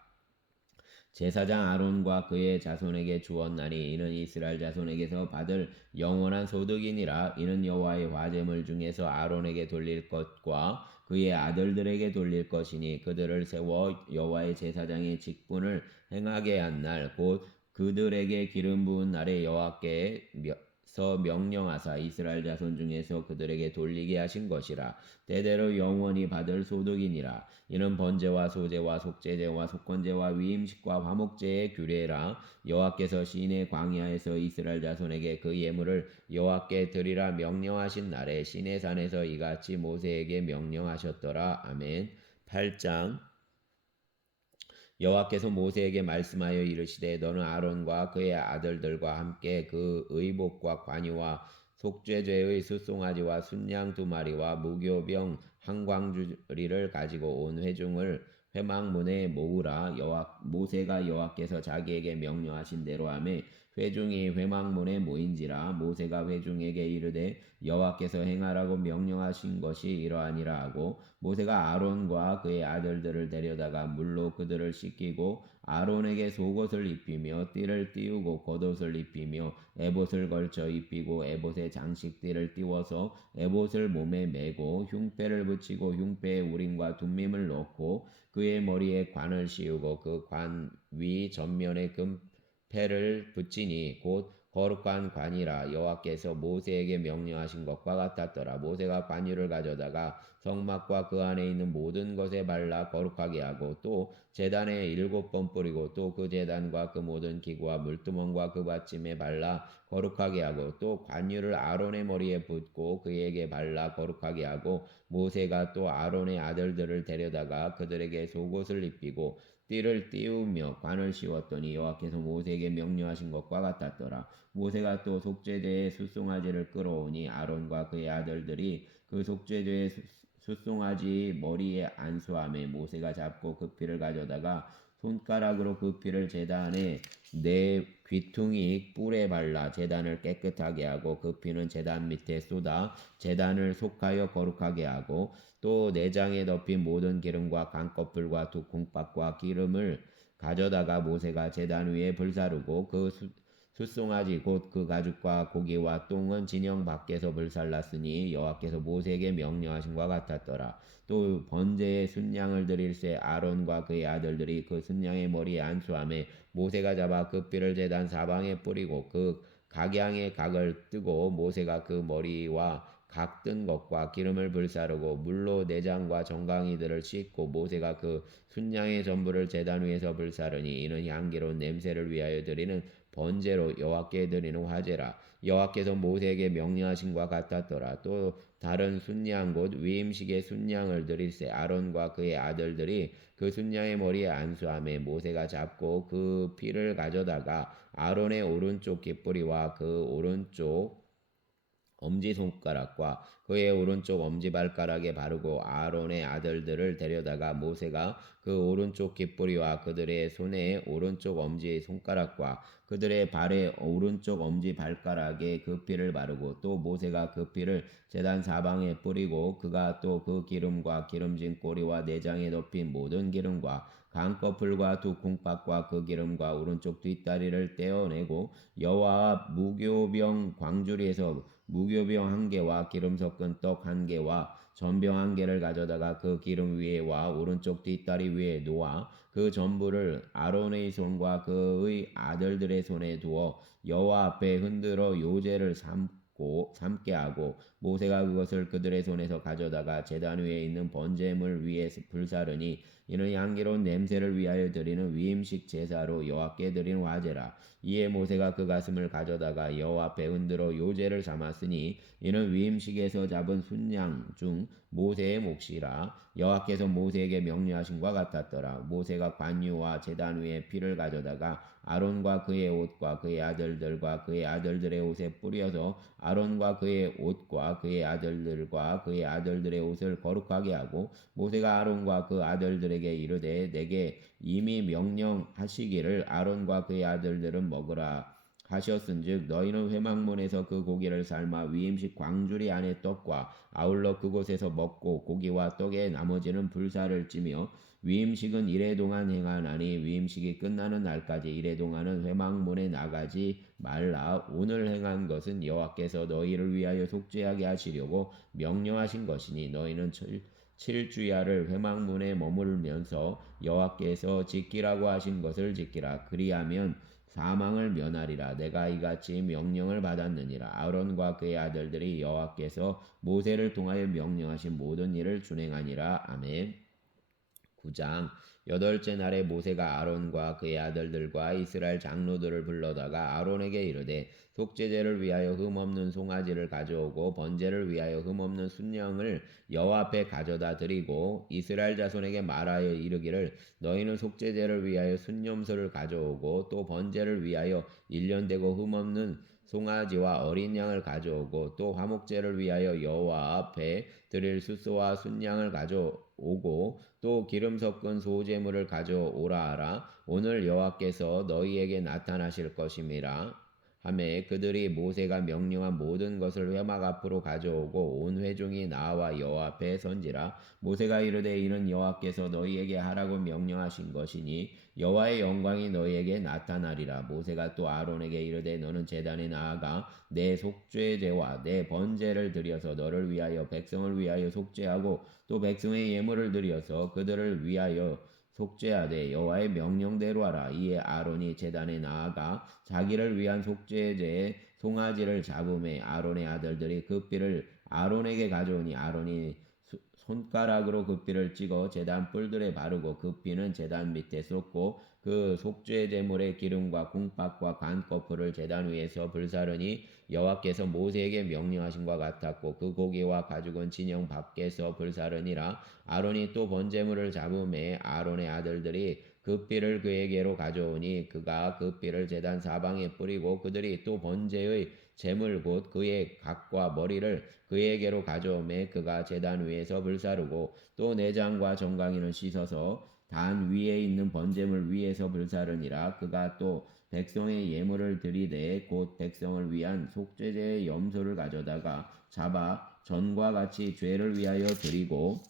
제사장 아론과 그의 자손에게 주었나니 이는 이스라엘 자손에게서 받을 영원한 소득이니라. 이는 여호와의 화제물 중에서 아론에게 돌릴 것과 그의 아들들에게 돌릴 것이니 그들을 세워 여호와의 제사장의 직분을 행하게 한 날 곧 그들에게 기름 부은 날에 여호와께서 명령하사 이스라엘 자손 중에서 그들에게 돌리게 하신 것이라. 대대로 영원히 받을 소득이니라. 이는 번제와 소제와 속죄제와 속건제와 위임식과 화목제의 규례라. 여호와께서 시내 광야에서 이스라엘 자손에게 그 예물을 여호와께 드리라 명령하신 날에 시내산에서 이같이 모세에게 명령하셨더라. 아멘. 8장 여호와께서 모세에게 말씀하여 이르시되 너는 아론과 그의 아들들과 함께 그 의복과 관유와 속죄제의 숫송아지와 순양 2마리와 무교병 한 광주리를 가지고 온 회중을 회막문에 모으라. 모세가 여호와께서 자기에게 명령하신 대로 하매 회중이 회막문에 모인지라. 모세가 회중에게 이르되 여호와께서 행하라고 명령하신 것이 이러하니라 하고 모세가 아론과 그의 아들들을 데려다가 물로 그들을 씻기고 아론에게 속옷을 입히며 띠를 띄우고 겉옷을 입히며 에봇을 걸쳐 입히고 에봇에 장식띠를 띄워서 에봇을 몸에 메고 흉패를 붙이고 흉패에 우림과 둠밈을 넣고 그의 머리에 관을 씌우고 그 관 위 전면에 금패를 붙이니 곧 거룩한 관이라. 여호와께서 모세에게 명령하신 것과 같았더라. 모세가 관유를 가져다가 성막과 그 안에 있는 모든 것에 발라 거룩하게 하고 또 제단에 7번 뿌리고 또 그 제단과 그 모든 기구와 물두멍과 그 받침에 발라 거룩하게 하고 또 관유를 아론의 머리에 붓고 그에게 발라 거룩하게 하고 모세가 또 아론의 아들들을 데려다가 그들에게 속옷을 입히고 띠를 띄우며 관을 씌웠더니 여호와께서 모세에게 명령하신 것과 같았더라. 모세가 또 속죄제의 숫송아지를 끌어오니 아론과 그의 아들들이 그 속죄제의 숫송아지 머리에 안수하며 모세가 잡고 그 피를 가져다가 손가락으로 그 피를 제단에 네 귀퉁이 뿔에 발라 제단을 깨끗하게 하고 그 피는 제단 밑에 쏟아 제단을 속하여 거룩하게 하고 또 내장에 덮인 모든 기름과 간껍질과 두 콩밥과 기름을 가져다가 모세가 제단 위에 불사르고 그 숫송아지 곧 그 가죽과 고기와 똥은 진영 밖에서 불살랐으니 여호와께서 모세에게 명령하신 것 같았더라. 또 번제의 순양을 드릴새 아론과 그의 아들들이 그 순양의 머리에 안수하며 모세가 잡아 그 뼈를 제단 사방에 뿌리고 그 각양의 각을 뜨고 모세가 그 머리와 각 뜬 것과 기름을 불사르고 물로 내장과 정강이들을 씻고 모세가 그 순양의 전부를 제단 위에서 불사르니 이는 향기로운 냄새를 위하여 드리는 번제로 여호와께 드리는 화제라. 여호와께서 모세에게 명령하신 것 같았더라. 또 다른 순양 곧 위임식의 순양을 드릴새 아론과 그의 아들들이 그 순양의 머리에 안수하며 모세가 잡고 그 피를 가져다가 아론의 오른쪽 깃뿌리와 그 오른쪽 엄지손가락과 그의 오른쪽 엄지발가락에 바르고 아론의 아들들을 데려다가 모세가 그 오른쪽 깃뿌리와 그들의 손의 오른쪽 엄지손가락과 그들의 발의 오른쪽 엄지발가락에 그 피를 바르고 또 모세가 그 피를 제단 사방에 뿌리고 그가 또 그 기름과 기름진 꼬리와 내장에 덮인 모든 기름과 강꺼풀과 두 콩밥과 그 기름과 오른쪽 뒷다리를 떼어내고 여호와 무교병 광주리에서 무교병 1개와 기름 섞은 떡 1개와 전병 1개를 가져다가 그 기름 위에와 오른쪽 뒷다리 위에 놓아 그 전부를 아론의 손과 그의 아들들의 손에 두어 여호와 앞에 흔들어 요제를 삶게 하고 모세가 그것을 그들의 손에서 가져다가 제단 위에 있는 번제물 위에 불사르니 이는 향기로운 냄새를 위하여 드리는 위임식 제사로 여호와께 드리는 화제라. 이에 모세가 그 가슴을 가져다가 여호와 앞에 흔들어 요제를 삼았으니 이는 위임식에서 잡은 순양 중 모세의 몫이라. 여호와께서 모세에게 명령하신 것 같았더라. 모세가 관유와 제단 위에 피를 가져다가 아론과 그의 옷과 그의 아들들과 그의 아들들의 옷에 뿌려서 아론과 그의 옷과 그의 아들들과 그의 아들들의 옷을 거룩하게 하고 모세가 아론과 그 아들들에게 이르되 내게 이미 명령하시기를 아론과 그의 아들들은 먹으라 하셨은즉 너희는 회막문에서 그 고기를 삶아 위임식 광주리 안의 떡과 아울러 그곳에서 먹고 고기와 떡의 나머지는 불사를 찌며 위임식은 이래 동안 행하나니 위임식이 끝나는 날까지 이래 동안은 회막문에 나가지 말라. 오늘 행한 것은 여호와께서 너희를 위하여 속죄하게 하시려고 명령하신 것이니 너희는 7주야를 회막문에 머물면서 여호와께서 지키라고 하신 것을 지키라. 그리하면 사망을 면하리라. 내가 이같이 명령을 받았느니라. 아론과 그의 아들들이 여호와께서 모세를 통하여 명령하신 모든 일을 준행하니라. 아멘. 9장 8째 날에 모세가 아론과 그의 아들들과 이스라엘 장로들을 불러다가 아론에게 이르되 속죄제를 위하여 흠없는 송아지를 가져오고 번제를 위하여 흠없는 순양을 여호와 앞에 가져다 드리고 이스라엘 자손에게 말하여 이르기를 너희는 속죄제를 위하여 순염소를 가져오고 또 번제를 위하여 1년 되고 흠없는 송아지와 어린 양을 가져오고 또 화목제를 위하여 여호와 앞에 드릴 숫소와 순양을 가져오고 또 기름 섞은 소제물을 가져오라 하라. 오늘 여호와께서 너희에게 나타나실 것임이라. 하매 그들이 모세가 명령한 모든 것을 회막 앞으로 가져오고 온 회중이 나와 여호와 앞에 선지라. 모세가 이르되 이는 여호와께서 너희에게 하라고 명령하신 것이니 여호와의 영광이 너희에게 나타나리라. 모세가 또 아론에게 이르되 너는 제단에 나아가 내 속죄제와 내 번제를 드려서 너를 위하여 백성을 위하여 속죄하고 또 백성의 예물을 드려서 그들을 위하여 속죄하되 여호와의 명령대로 하라. 이에 아론이 제단에 나아가 자기를 위한 속죄제의 송아지를 잡음에 아론의 아들들이 그 삐를 아론에게 가져오니 아론이 손가락으로 그 삐를 찍어 제단 뿔들에 바르고 그 삐는 제단 밑에 쏟고 그 속죄 제물의 기름과 궁밥과 간꺼풀을 제단 위에서 불사르니 여호와께서 모세에게 명령하신 것 같았고 그 고기와 가죽은 진영 밖에서 불사르니라. 아론이 또 번제물을 잡음에 아론의 아들들이 그 삐를 그에게로 가져오니 그가 그 삐를 제단 사방에 뿌리고 그들이 또 번제의 제물 곧 그의 각과 머리를 그에게로 가져오매 그가 제단 위에서 불사르고 또 내장과 정강이는 씻어서 단 위에 있는 번제물 위에서 불사르니라. 그가 또 백성의 예물을 드리되 곧 백성을 위한 속죄제의 염소를 가져다가 잡아 전과 같이 죄를 위하여 드리고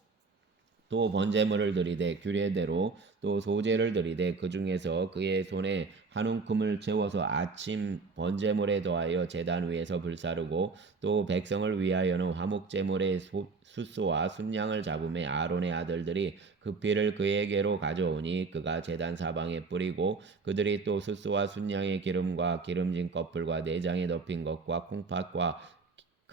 또 번제물을 드리되 규례대로 또 소제를 드리되 그 중에서 그의 손에 한 움큼을 채워서 아침 번제물에 더하여 제단 위에서 불사르고 또 백성을 위하여는 화목제물의 숫소와 순양을 잡음에 아론의 아들들이 그 피를 그에게로 가져오니 그가 제단 사방에 뿌리고 그들이 또 숫소와 순양의 기름과 기름진 꺼풀과 내장에 덮인 것과 콩팥과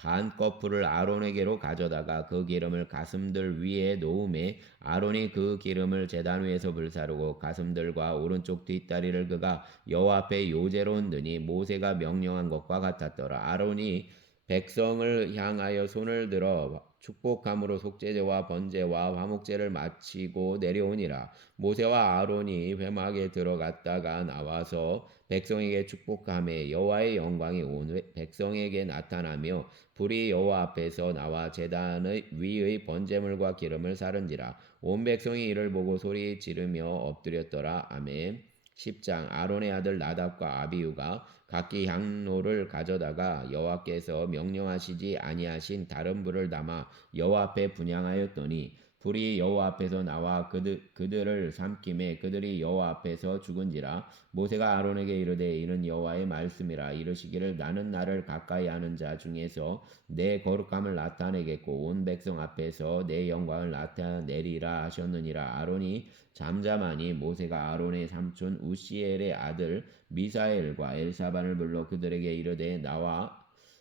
간 꺼풀을 아론에게로 가져다가 그 기름을 가슴들 위에 놓음에 아론이 그 기름을 제단 위에서 불사르고 가슴들과 오른쪽 뒷다리를 그가 여호와 앞에 요제로 흔드니 모세가 명령한 것과 같았더라. 아론이 백성을 향하여 손을 들어 축복함으로 속죄제와 번제와 화목제를 마치고 내려오니라. 모세와 아론이 회막에 들어갔다가 나와서 백성에게 축복함에 여호와의 영광이 온 백성에게 나타나며 불이 여호와 앞에서 나와 제단의 위의 번제물과 기름을 사른지라. 온 백성이 이를 보고 소리 지르며 엎드렸더라. 아멘. 10장 아론의 아들 나답과 아비후가 각기 향로를 가져다가 여호와께서 명령하시지 아니하신 다른 불을 담아 여호와 앞에 분향하였더니 불이 여호와 앞에서 나와 그들을 삼킴에 그들이 여호와 앞에서 죽은지라. 모세가 아론에게 이르되 이는 여호와의 말씀이라. 이르시기를 나는 나를 가까이 하는 자 중에서 내 거룩함을 나타내겠고 온 백성 앞에서 내 영광을 나타내리라 하셨느니라. 아론이 잠잠하니 모세가 아론의 삼촌 우시엘의 아들 미사엘과 엘사반을 불러 그들에게 이르되 나와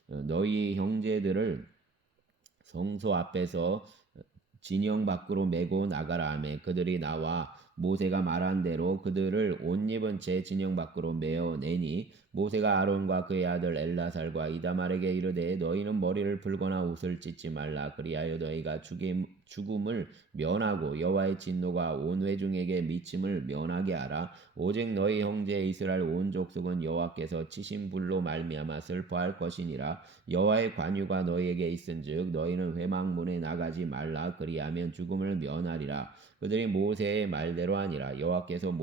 너희 형제들을 성소 앞에서 진영 밖으로 메고 나가라 하매 그들이 나와 모세가 말한 대로 그들을 옷 입은 채 진영 밖으로 메어 내니 모세가 아론과 그의 아들 엘라살과 이다말에게 이르되 너희는 머리를 풀거나 옷을 찢지 말라. 그리하여 너희가 죽음을 면하고 여호와의 진노가 온 회중에게 미침을 면하게 하라. 오직 너희 형제 이스라엘 온 족속은 여호와께서 치신 불로 말미암아 슬퍼할 것이니라. 여호와의 관유가 너희에게 있은즉 너희는 회막문에 나가지 말라. 그리하면 죽음을 면하리라. 그들이 모세의 말대로 하니라. 여호와께서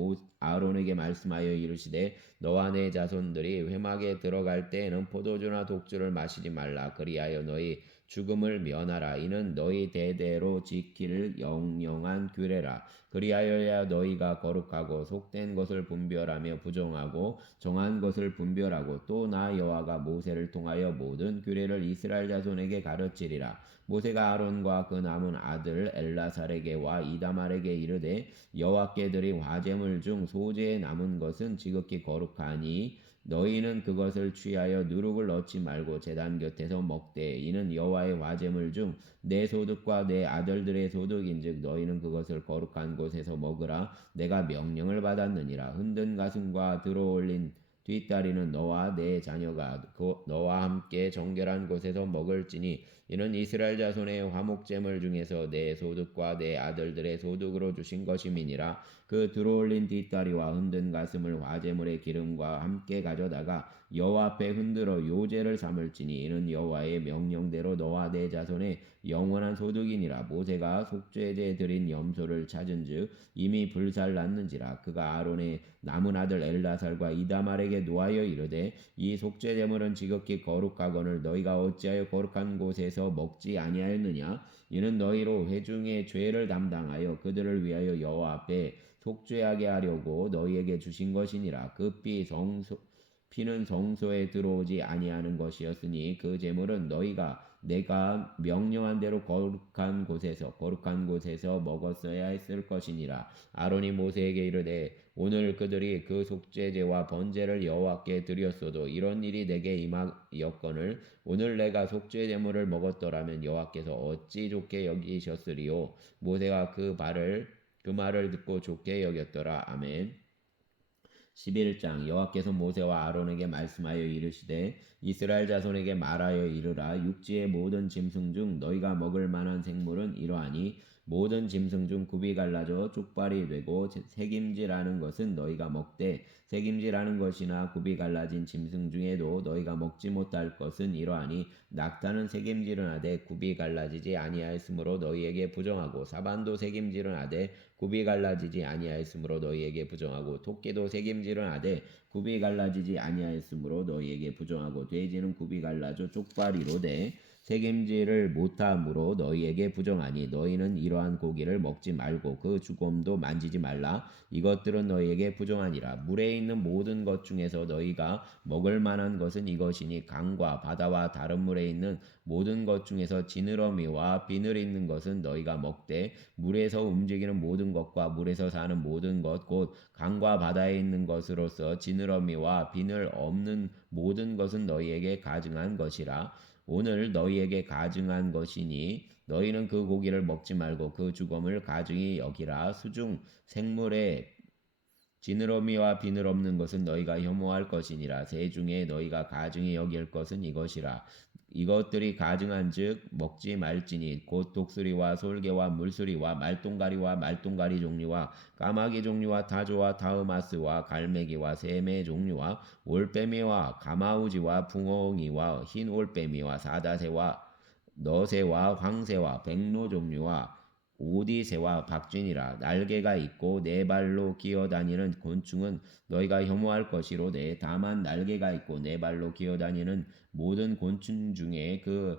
아론에게 말씀하여 이르시되 너와 내 자손들이 회막에 들어갈 때에는 포도주나 독주를 마시지 말라. 그리하여 너희 죽음을 면하라. 이는 너희 대대로 지킬 영영한 규례라. 그리하여야 너희가 거룩하고 속된 것을 분별하며 부정하고 정한 것을 분별하고 또 나 여호와가 모세를 통하여 모든 규례를 이스라엘 자손에게 가르치리라. 모세가 아론과 그 남은 아들 엘라살에게와 이다말에게 이르되 여호와께 드린 화제물 중 소재에 남은 것은 지극히 거룩하니 너희는 그것을 취하여 누룩을 넣지 말고 제단 곁에서 먹되 이는 여호와의 화제물 중 내 소득과 내 아들들의 소득인즉 너희는 그것을 거룩한 곳에서 먹으라. 내가 명령을 받았느니라. 흔든 가슴과 들어올린 뒷다리는 너와 내 자녀가 너와 함께 정결한 곳에서 먹을지니 이는 이스라엘 자손의 화목제물 중에서 내 소득과 내 아들들의 소득으로 주신 것임이니라. 그 들어올린 뒷다리와 흔든 가슴을 화제물의 기름과 함께 가져다가 여호와 앞에 흔들어 요제를 삼을지니 이는 여호와의 명령대로 너와 내 자손의 영원한 소득이니라. 모세가 속죄제에 드린 염소를 찾은즉 이미 불살났는지라. 그가 아론의 남은 아들 엘라살과 이다말에게 노하여 이르되 이 속죄제물은 지극히 거룩하거늘 너희가 어찌하여 거룩한 곳에서 먹지 아니하였느냐. 이는 너희로 회중의 죄를 담당하여 그들을 위하여 여호와 앞에 속죄하게 하려고 너희에게 주신 것이니라. 그 피는 성소에 들어오지 아니하는 것이었으니 그 제물은 너희가 내가 명령한 대로 거룩한 곳에서 먹었어야 했을 것이니라. 아론이 모세에게 이르되 오늘 그들이 그 속죄제와 번제를 여호와께 드렸어도 이런 일이 내게 임하였거늘 오늘 내가 속죄제물을 먹었더라면 여호와께서 어찌 좋게 여기셨으리요. 모세가 그 말을 듣고 좋게 여겼더라. 아멘. 11장 여호와께서 모세와 아론에게 말씀하여 이르시되 이스라엘 자손에게 말하여 이르라. 육지의 모든 짐승 중 너희가 먹을 만한 생물은 이러하니 모든 짐승 중 굽이 갈라져 쪽발이 되고 새김질하는 것은 너희가 먹되 새김질하는 것이나 굽이 갈라진 짐승 중에도 너희가 먹지 못할 것은 이러하니 낙타는 새김질은 하되 굽이 갈라지지 아니하였으므로 너희에게 부정하고 사반도 새김질은 하되 굽이 갈라지지 아니하였으므로 너희에게 부정하고 토끼도 새김질은 하되 굽이 갈라지지 아니하였으므로 너희에게 부정하고 돼지는 굽이 갈라져 쪽발이로되 새김질을 못함으로 너희에게 부정하니 너희는 이러한 고기를 먹지 말고 그 주곰도 만지지 말라. 이것들은 너희에게 부정하니라. 물에 있는 모든 것 중에서 너희가 먹을 만한 것은 이것이니 강과 바다와 다른 물에 있는 모든 것 중에서 지느러미와 비늘 있는 것은 너희가 먹되 물에서 움직이는 모든 것과 물에서 사는 모든 것 곧 강과 바다에 있는 것으로서 지느러미와 비늘 없는 모든 것은 너희에게 가증한 것이라. 오늘 너희에게 가증한 것이니 너희는 그 고기를 먹지 말고 그 주검을 가증히 여기라. 수중 생물에 지느러미와 비늘 없는 것은 너희가 혐오할 것이니라. 새 중에 너희가 가증히 여길 것은 이것이라. 이것들이 가증한즉 먹지 말지니 곧 독수리와 솔개와 물수리와 말똥가리와 말똥가리 종류와 까마귀 종류와 타조와 타흐마스와 갈매기와 새매 종류와 올빼미와 가마우지와 붕어응이와 흰 올빼미와 사다새와 너새와 황새와 백로 종류와 오디새와 박쥐니라. 날개가 있고 네 발로 기어다니는 곤충은 너희가 혐오할 것이로되 다만 날개가 있고 네 발로 기어다니는 모든 곤충 중에 그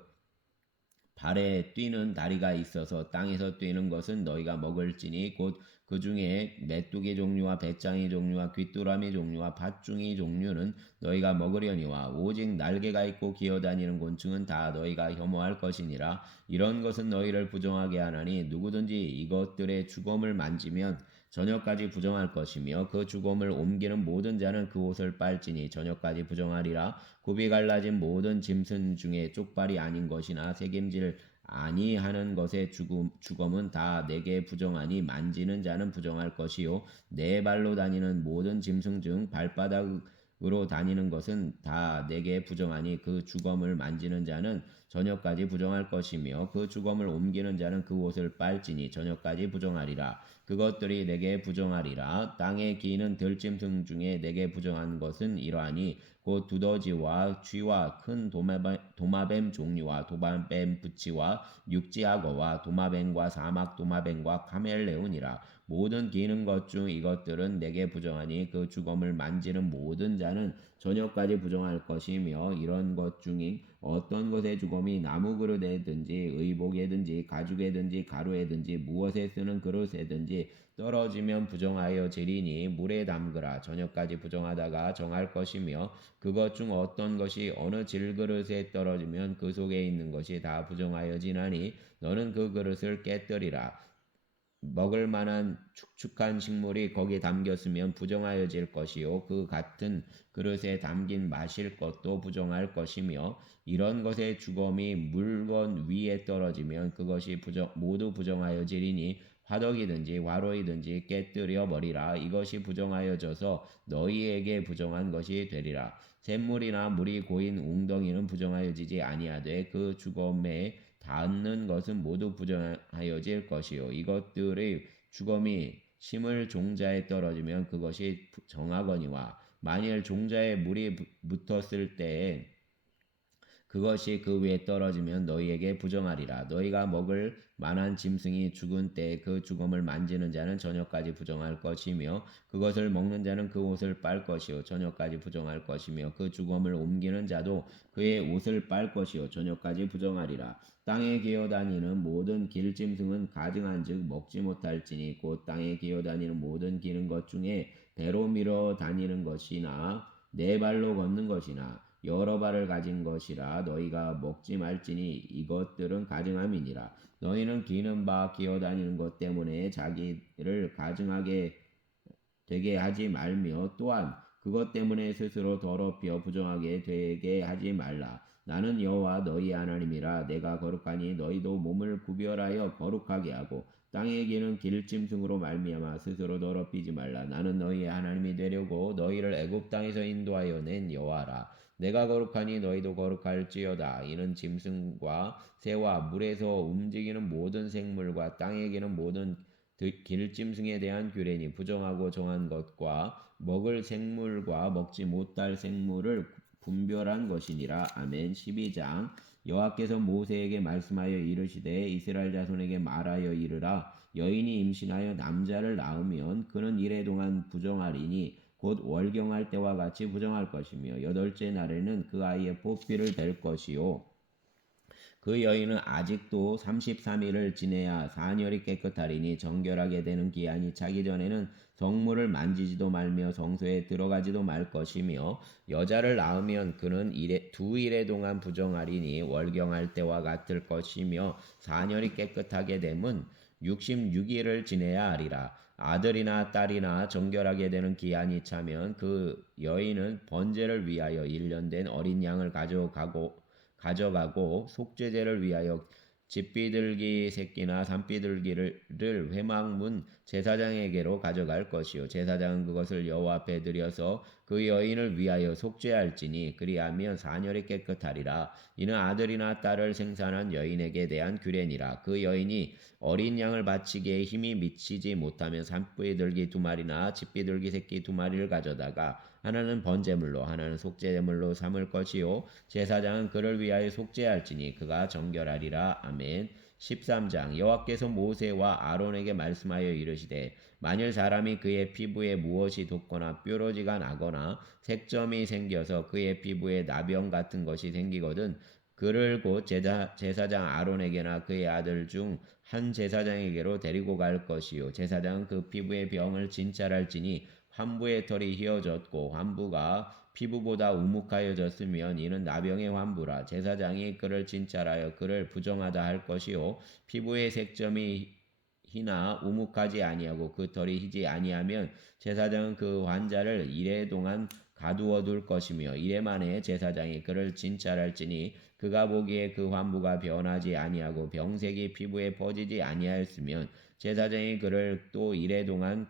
발에 뛰는 다리가 있어서 땅에서 뛰는 것은 너희가 먹을지니 곧 그 중에 메뚜기 종류와 배짱이 종류와 귀뚜라미 종류와 팥중이 종류는 너희가 먹으려니와 오직 날개가 있고 기어다니는 곤충은 다 너희가 혐오할 것이니라. 이런 것은 너희를 부정하게 하나니 누구든지 이것들의 주검을 만지면 저녁까지 부정할 것이며 그 주검을 옮기는 모든 자는 그 옷을 빨지니 저녁까지 부정하리라. 굽이 갈라진 모든 짐승 중에 쪽발이 아닌 것이나 새김질 아니하는 것의 주검은 다 내게 부정하니 만지는 자는 부정할 것이요 네 발로 다니는 모든 짐승 중 발바닥으로 다니는 것은 다 내게 부정하니 그 주검을 만지는 자는 저녁까지 부정할 것이며 그 주검을 옮기는 자는 그 옷을 빨지니 저녁까지 부정하리라. 그것들이 내게 부정하리라. 땅에 기는 들짐승 중에 내게 부정한 것은 이러하니 곧 두더지와 쥐와 큰 도마뱀 종류와 도마뱀 부치와 육지악어와 도마뱀과 사막 도마뱀과 카멜레온이라. 모든 기는 것 중 이것들은 내게 부정하니 그 주검을 만지는 모든 자는 저녁까지 부정할 것이며 이런 것 중인 어떤 것의 주검이 나무 그릇에든지 의복에든지 가죽에든지 가루에든지 무엇에 쓰는 그릇에든지 떨어지면 부정하여 지리니 물에 담그라. 저녁까지 부정하다가 정할 것이며 그것 중 어떤 것이 어느 질그릇에 떨어지면 그 속에 있는 것이 다 부정하여 지나니 너는 그 그릇을 깨뜨리라. 먹을 만한 축축한 식물이 거기 담겼으면 부정하여질 것이요 그 같은 그릇에 담긴 마실 것도 부정할 것이며 이런 것의 주검이 물건 위에 떨어지면 그것이 모두 부정하여지리니 화덕이든지 화로이든지 깨뜨려 버리라. 이것이 부정하여져서 너희에게 부정한 것이 되리라. 샘물이나 물이 고인 웅덩이는 부정하여지지 아니하되 그 주검에 닿는 것은 모두 부정하여질 것이요 이것들의 주검이 심을 종자에 떨어지면 그것이 정하거니와 만일 종자에 물이 붙었을 때에 그것이 그 위에 떨어지면 너희에게 부정하리라. 너희가 먹을 만한 짐승이 죽은 때에 그 주검을 만지는 자는 저녁까지 부정할 것이며 그것을 먹는 자는 그 옷을 빨 것이요 저녁까지 부정할 것이며 그 주검을 옮기는 자도 그의 옷을 빨 것이요 저녁까지 부정하리라. 땅에 기어다니는 모든 길짐승은 가증한즉 먹지 못할지니 곧 땅에 기어다니는 모든 기는 것 중에 배로 밀어 다니는 것이나 네 발로 걷는 것이나 여러 발을 가진 것이라 너희가 먹지 말지니 이것들은 가증함이니라. 너희는 기는 바 기어다니는 것 때문에 자기를 가증하게 되게 하지 말며 또한 그것 때문에 스스로 더럽혀 부정하게 되게 하지 말라. 나는 여호와 너희 하나님이라. 내가 거룩하니 너희도 몸을 구별하여 거룩하게 하고 땅에 기는 길짐승으로 말미암아 스스로 더럽히지 말라. 나는 너희의 하나님이 되려고 너희를 애굽 땅에서 인도하여 낸 여호와라. 내가 거룩하니 너희도 거룩할지어다. 이는 짐승과 새와 물에서 움직이는 모든 생물과 땅에 기는 모든 길짐승에 대한 규례니 부정하고 정한 것과 먹을 생물과 먹지 못할 생물을 분별한 것이니라. 아멘. 12장 여호와께서 모세에게 말씀하여 이르시되 이스라엘 자손에게 말하여 이르라. 여인이 임신하여 남자를 낳으면 그는 이래 동안 부정하리니 곧 월경할 때와 같이 부정할 것이며 여덟째 날에는 그 아이의 포피를 댈 것이요 그 여인은 아직도 33일을 지내야 사녀리 깨끗하리니 정결하게 되는 기한이 차기 전에는 성물을 만지지도 말며 성소에 들어가지도 말 것이며 여자를 낳으면 그는 두 일에 동안 부정하리니 월경할 때와 같을 것이며 사녀리 깨끗하게 됨은 66일을 지내야 하리라. 아들이나 딸이나 정결하게 되는 기한이 차면 그 여인은 번제를 위하여 1년 된 어린 양을 가져가고 속죄제를 위하여 집비둘기 새끼나 산비둘기를 회막문 제사장에게로 가져갈 것이요 제사장은 그것을 여호와 앞에 드려서 그 여인을 위하여 속죄할지니 그리하면 사녀리 깨끗하리라. 이는 아들이나 딸을 생산한 여인에게 대한 규례니라. 그 여인이 어린 양을 바치기에 힘이 미치지 못하면 산비둘기 2마리나 집비둘기 새끼 2마리를 가져다가 하나는 번제물로 하나는 속죄제물로 삼을 것이요 제사장은 그를 위하여 속죄할지니 그가 정결하리라. 아멘. 13장 여호와께서 모세와 아론에게 말씀하여 이르시되 만일 사람이 그의 피부에 무엇이 돋거나 뾰루지가 나거나 색점이 생겨서 그의 피부에 나병 같은 것이 생기거든 그를 곧 제사장 아론에게나 그의 아들 중 한 제사장에게로 데리고 갈 것이요 제사장은 그 피부의 병을 진찰할지니 환부의 털이 휘어졌고 환부가 피부보다 우묵하여졌으면 이는 나병의 환부라. 제사장이 그를 진찰하여 그를 부정하다 할 것이요 피부의 색점이 희나 우묵하지 아니하고 그 털이 희지 아니하면 제사장은 그 환자를 이래 동안 가두어 둘 것이며 이래 만에 제사장이 그를 진찰할지니 그가 보기에 그 환부가 변하지 아니하고 병색이 피부에 퍼지지 아니하였으면 제사장이 그를 또 이래 동안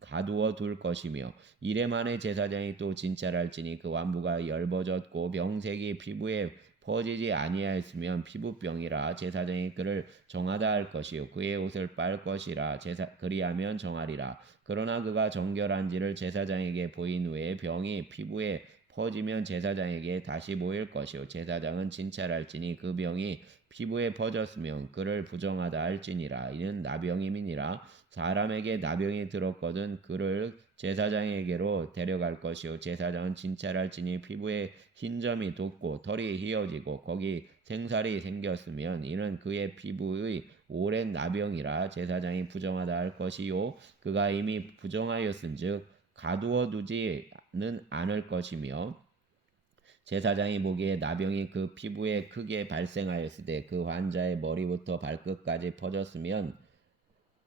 가두어 둘 것이며 이래 만에 제사장이 또 진찰할지니 그 환부가 엷어졌고 병색이 피부에 퍼지지 아니하였으면 피부병이라 제사장이 그를 정하다 할 것이요 그의 옷을 빨 것이라 그리하면 정하리라. 그러나 그가 정결한지를 제사장에게 보인 후에 병이 피부에 퍼지면 제사장에게 다시 보일 것이요 제사장은 진찰할지니 그 병이 피부에 퍼졌으면 그를 부정하다 할지니라. 이는 나병임이니라. 사람에게 나병이 들었거든 그를 제사장에게로 데려갈 것이요 제사장은 진찰할지니 피부에 흰 점이 돋고 털이 휘어지고 거기 생살이 생겼으면 이는 그의 피부의 오랜 나병이라 제사장이 부정하다 할 것이요 그가 이미 부정하였은즉 가두어 두지는 않을 것이며 제사장이 보기에 나병이 그 피부에 크게 발생하였을 때 그 환자의 머리부터 발끝까지 퍼졌으면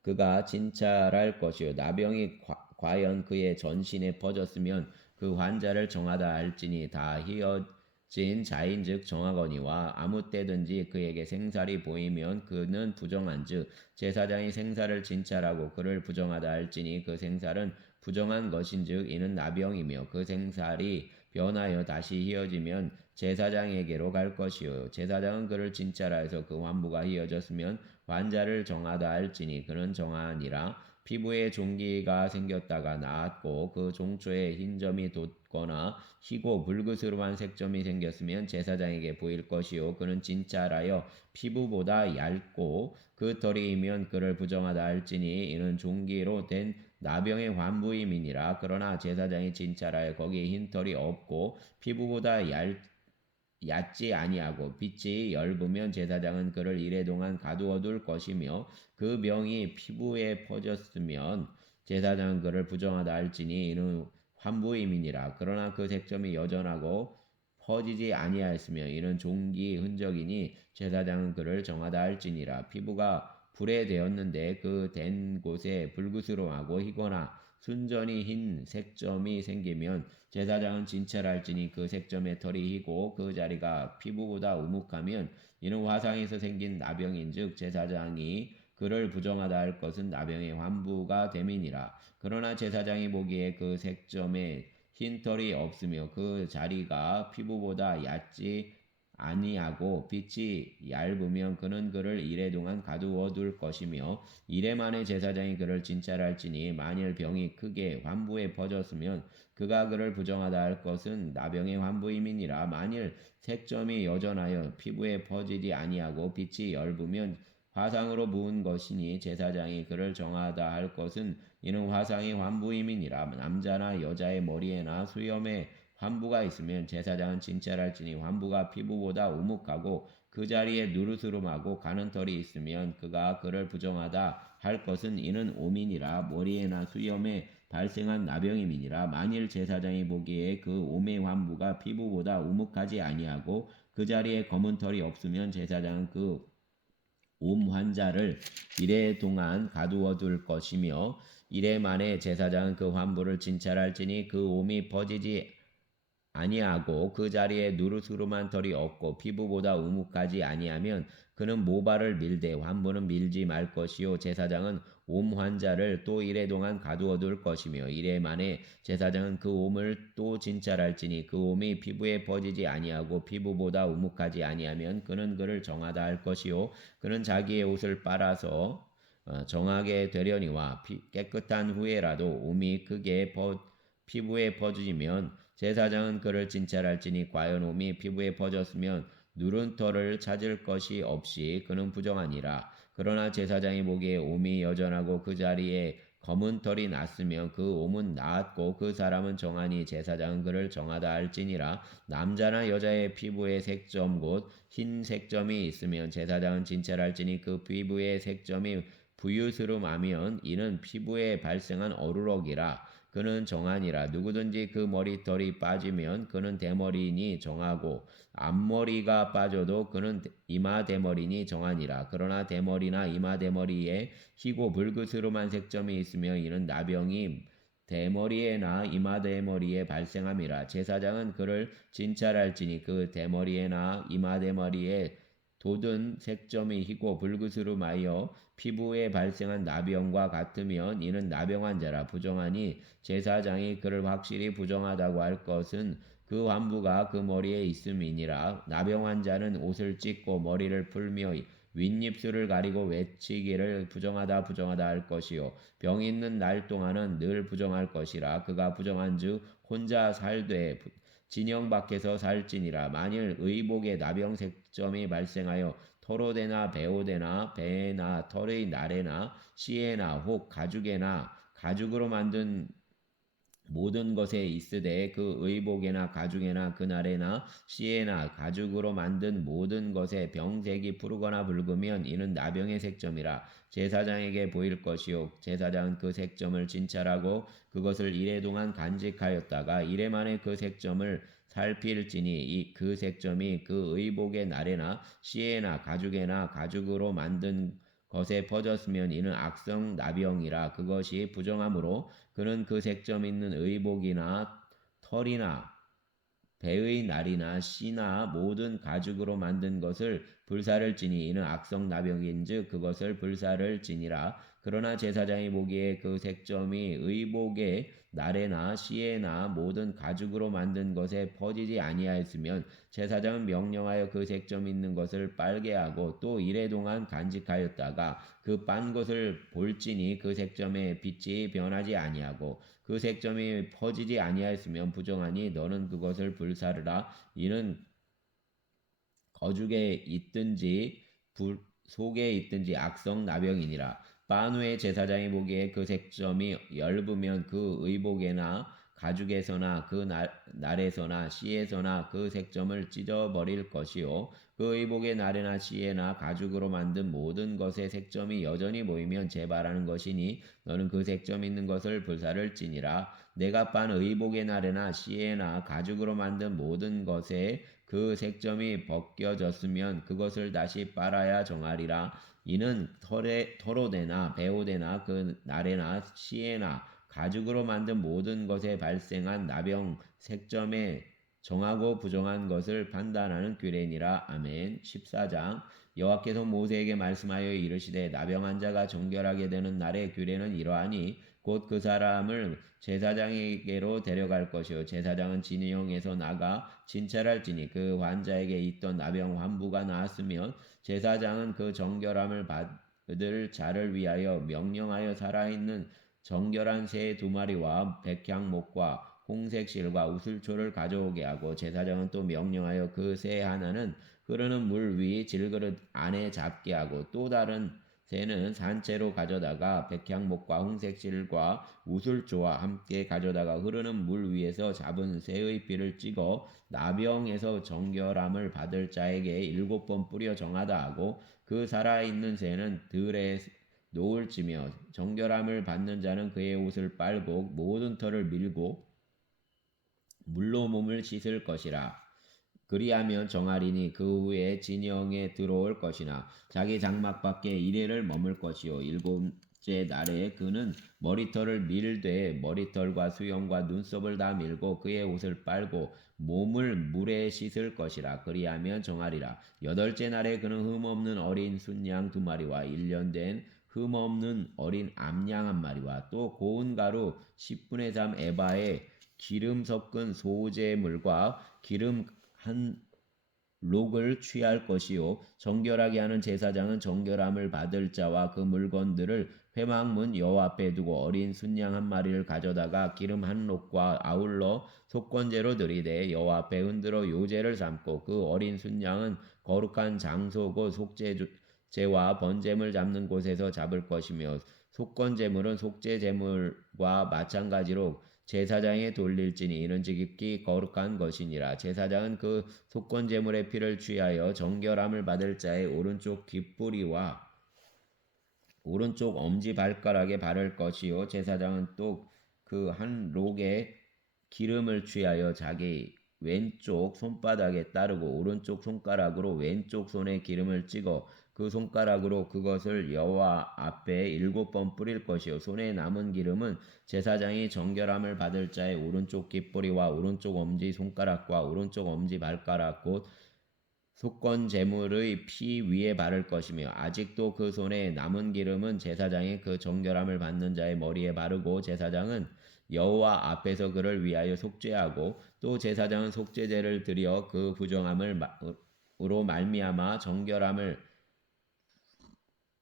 그가 진찰할 것이요 나병이 과연 그의 전신에 퍼졌으면 그 환자를 정하다 할지니 다 희어진 자인즉 정하거니와 아무 때든지 그에게 생살이 보이면 그는 부정한즉 제사장이 생살을 진찰하고 그를 부정하다 할지니 그 생살은 부정한 것인즉 이는 나병이며 그 생살이 변하여 다시 희어지면 제사장에게로 갈 것이요 제사장은 그를 진찰하여서 그 환부가 희어졌으면 환자를 정하다 할지니 그는 정하니라. 피부에 종기가 생겼다가 나았고 그 종초에 흰 점이 돋거나 희고 붉으스름한 색점이 생겼으면 제사장에게 보일 것이요 그는 진찰하여 피부보다 얇고 그 털이면 그를 부정하다 할지니 이는 종기로 된 나병의 환부임이니라. 그러나 제사장이 진찰하여 거기에 흰 털이 없고 피부보다 얕지 아니하고 빛이 엷으면 제사장은 그를 이레 동안 가두어둘 것이며 그 병이 피부에 퍼졌으면 제사장은 그를 부정하다 할지니 이는 환부임이니라. 그러나 그 색점이 여전하고 퍼지지 아니하였으며 이는 종기 흔적이니 제사장은 그를 정하다 할지니라. 피부가 불에 되었는데 그 된 곳에 불구스름하고 희거나 순전히 흰 색점이 생기면 제사장은 진찰할지니 그 색점의 털이 희고 그 자리가 피부보다 우묵하면 이는 화상에서 생긴 나병인즉 제사장이 그를 부정하다 할 것은 나병의 환부가 됨이니라. 그러나 제사장이 보기에 그 색점에 흰 털이 없으며 그 자리가 피부보다 얕지 아니하고 빛이 얇으면 그는 그를 이레 동안 가두어 둘 것이며 이레 만에 제사장이 그를 진찰할지니 만일 병이 크게 환부에 퍼졌으면 그가 그를 부정하다 할 것은 나병의 환부임이니라. 만일 색점이 여전하여 피부에 퍼지지 아니하고 빛이 엷으면 화상으로 부은 것이니 제사장이 그를 정하다 할 것은 이는 화상의 환부임이니라. 남자나 여자의 머리에나 수염에 환부가 있으면 제사장은 진찰할지니 환부가 피부보다 우묵하고 그 자리에 누르스름하고 가는 털이 있으면 그가 그를 부정하다 할 것은 이는 오민이라. 머리에나 수염에 발생한 나병임이니라. 만일 제사장이 보기에 그 오매 환부가 피부보다 우묵하지 아니하고 그 자리에 검은 털이 없으면 제사장은 그 옴 환자를 이래 동안 가두어 둘 것이며 이래 만에 제사장은 그 환부를 진찰할지니 그 옴이 퍼지지 아니하고 그 자리에 누르스름한 털이 없고 피부보다 우묵하지 아니하면 그는 모발을 밀되 환부는 밀지 말 것이요 제사장은 옴 환자를 또 이래 동안 가두어 둘 것이며 이래 만에 제사장은 그 옴을 또 진찰할지니 그 옴이 피부에 퍼지지 아니하고 피부보다 우묵하지 아니하면 그는 그를 정하다 할 것이요 그는 자기의 옷을 빨아서 정하게 되려니와 깨끗한 후에라도 옴이 크게 피부에 퍼지면 제사장은 그를 진찰할지니 과연 옴이 피부에 퍼졌으면 누른 털을 찾을 것이 없이 그는 부정하니라. 그러나 제사장이 보기에 옴이 여전하고 그 자리에 검은 털이 났으면 그 옴은 나았고 그 사람은 정하니 제사장은 그를 정하다 할지니라. 남자나 여자의 피부에 색점 곧 흰 색점이 있으면 제사장은 진찰할지니 그 피부의 색점이 부유스름하면 이는 피부에 발생한 어루럭이라. 그는 정하니라. 누구든지 그 머리털이 빠지면 그는 대머리니 정하고 앞머리가 빠져도 그는 이마 대머리니 정하니라. 그러나 대머리나 이마 대머리에 희고 붉으스름한 색점이 있으며 이는 나병이 대머리에나 이마 대머리에 발생함이라. 제사장은 그를 진찰할지니 그 대머리에나 이마 대머리에 돋은 색점이 희고 붉으스름하여 피부에 발생한 나병과 같으면 이는 나병 환자라. 부정하니 제사장이 그를 확실히 부정하다고 할 것은 그 환부가 그 머리에 있음이니라. 나병 환자는 옷을 찢고 머리를 풀며 윗입술을 가리고 외치기를 부정하다 부정하다 할 것이요 병이 있는 날 동안은 늘 부정할 것이라. 그가 부정한즉 혼자 살되 진영 밖에서 살지니라. 만일 의복에 나병 색점이 발생하여 토로되나 베오되나 배나 털의 나래나 씨에나 혹 가죽에나 가죽으로 만든 모든 것에 있으되 그 의복에나 가죽에나 그날에나 씨에나 가죽으로 만든 모든 것에 병색이 푸르거나 붉으면 이는 나병의 색점이라. 제사장에게 보일 것이요 제사장은 그 색점을 진찰하고 그것을 이래 동안 간직하였다가 이래 만에 그 색점을 살필지니 그 색점이 그 의복의 날에나 씨에나 가죽에나 가죽으로 만든 것에 퍼졌으면 이는 악성 나병이라. 그것이 부정하므로 그는 그 색점 있는 의복이나 털이나 배의 날이나 씨나 모든 가죽으로 만든 것을 불사를 지니 이는 악성 나병인즉 그것을 불사를 지니라. 그러나 제사장이 보기에 그 색점이 의복의 날에나 씨에나 모든 가죽으로 만든 것에 퍼지지 아니하였으면 제사장은 명령하여 그 색점 있는 것을 빨게 하고 또 이래 동안 간직하였다가 그 빤 것을 볼지니 그 색점의 빛이 변하지 아니하고 그 색점이 퍼지지 아니하였으면 부정하니 너는 그것을 불사르라. 이는 거죽에 있든지 속에 있든지 악성 나병이니라. 빤 후에 제사장이 보기에 그 색점이 엷으면 그 의복에나 가죽에서나 그 날에서나 씨에서나 그 색점을 찢어버릴 것이요 그 의복의 날에나 씨에나 가죽으로 만든 모든 것의 색점이 여전히 보이면 재발하는 것이니 너는 그 색점 있는 것을 불사를 지니라. 내가 빤 의복의 날에나 씨에나 가죽으로 만든 모든 것에 그 색점이 벗겨졌으면 그것을 다시 빨아야 정하리라. 이는 털옷에나 베옷에나 그 날에나 씨에나 가죽으로 만든 모든 것에 발생한 나병 색점에 정하고 부정한 것을 판단하는 규례니라. 아멘. 14장 여호와께서 모세에게 말씀하여 이르시되 나병한 자가 정결하게 되는 날의 규례는 이러하니 곧 그 사람을 제사장에게로 데려갈 것이요 제사장은 진영에서 나가 진찰할지니 그 환자에게 있던 나병 환부가 나았으면 제사장은 그 정결함을 받을 자를 위하여 명령하여 살아있는 정결한 새 2마리와 백향목과 홍색실과 우슬초를 가져오게 하고 제사장은 또 명령하여 그 새 하나는 흐르는 물 위 질그릇 안에 잡게 하고 또 다른 새는 산채로 가져다가 백향목과 홍색실과 우슬초와 함께 가져다가 흐르는 물 위에서 잡은 새의 피를 찍어 나병에서 정결함을 받을 자에게 7번 뿌려 정하다 하고 그 살아있는 새는 들에 놓을지며 정결함을 받는 자는 그의 옷을 빨고 모든 털을 밀고 물로 몸을 씻을 것이라. 그리하면 정하리니 그 후에 진영에 들어올 것이나 자기 장막 밖에 이래를 머물 것이요 7째 날에 그는 머리털을 밀되 머리털과 수염과 눈썹을 다 밀고 그의 옷을 빨고 몸을 물에 씻을 것이라. 그리하면 정하리라. 8째 날에 그는 흠없는 어린 순양 2마리와 1년 된 흠없는 어린 암양 1마리와 또 고운 가루 10분의 3 에바에 기름 섞은 소재물과 기름 한 록을 취할 것이요 정결하게 하는 제사장은 정결함을 받을 자와 그 물건들을 회막문 여호와 앞에 두고 어린 순양 1마리를 가져다가 기름 한 록과 아울러 속건제로 드리되 여호와 앞에 흔들어 요제를 삼고 그 어린 순양은 거룩한 장소 곧 속죄제와 번제물 잡는 곳에서 잡을 것이며 속건제물은 속죄제물과 마찬가지로 제사장에 돌릴지니 이는 지극히 거룩한 것이니라. 제사장은 그 속건 제물의 피를 취하여 정결함을 받을 자의 오른쪽 귓뿌리와 오른쪽 엄지 발가락에 바를 것이요 제사장은 또 그 한 록에 기름을 취하여 자기 왼쪽 손바닥에 따르고 오른쪽 손가락으로 왼쪽 손에 기름을 찍어 그 손가락으로 그것을 여호와 앞에 7번 뿌릴 것이요 손에 남은 기름은 제사장이 정결함을 받을 자의 오른쪽 깃뿌리와 오른쪽 엄지 손가락과 오른쪽 엄지 발가락 곧 속건 제물의 피 위에 바를 것이며 아직도 그 손에 남은 기름은 제사장이 그 정결함을 받는 자의 머리에 바르고 제사장은 여호와 앞에서 그를 위하여 속죄하고 또 제사장은 속죄제를 드려 그 부정함으로 말미암아 정결함을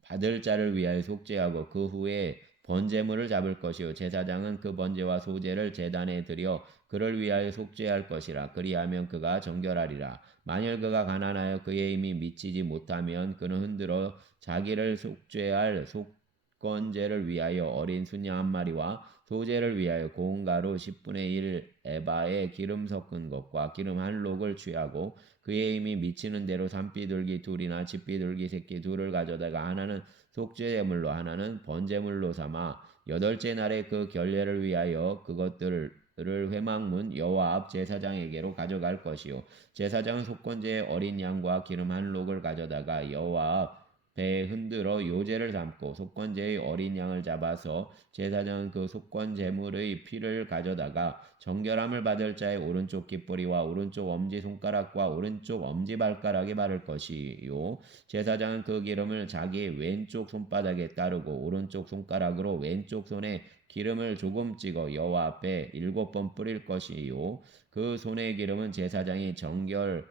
받을 자를 위하여 속죄하고 그 후에 번제물을 잡을 것이요 제사장은 그 번제와 소제를 제단에 드려 그를 위하여 속죄할 것이라. 그리하면 그가 정결하리라. 만일 그가 가난하여 그의 힘이 미치지 못하면 그는 흔들어 자기를 속죄할 속건제를 위하여 어린 순양 1마리와 소제를 위하여 고운 가루 10분의 1 에바에 기름 섞은 것과 기름 한 록을 취하고 그의 힘이 미치는 대로 산비둘기 2이나 집비둘기 새끼 2를 가져다가 하나는 속죄제물로 하나는 번제물로 삼아 8째 날에 그 결례를 위하여 그것들을 회막문 여호와 앞 제사장에게로 가져갈 것이요 제사장은 속건제의 어린 양과 기름 한 록을 가져다가 여호와 앞 배에 흔들어 요제를 담고 속건제의 어린 양을 잡아서 제사장은 그 속건 제물의 피를 가져다가 정결함을 받을 자의 오른쪽 깃뿌리와 오른쪽 엄지손가락과 오른쪽 엄지발가락에 바를 것이요 제사장은 그 기름을 자기 왼쪽 손바닥에 따르고 오른쪽 손가락으로 왼쪽 손에 기름을 조금 찍어 여호와 앞에 7번 뿌릴 것이요 그 손의 기름은 제사장이 정결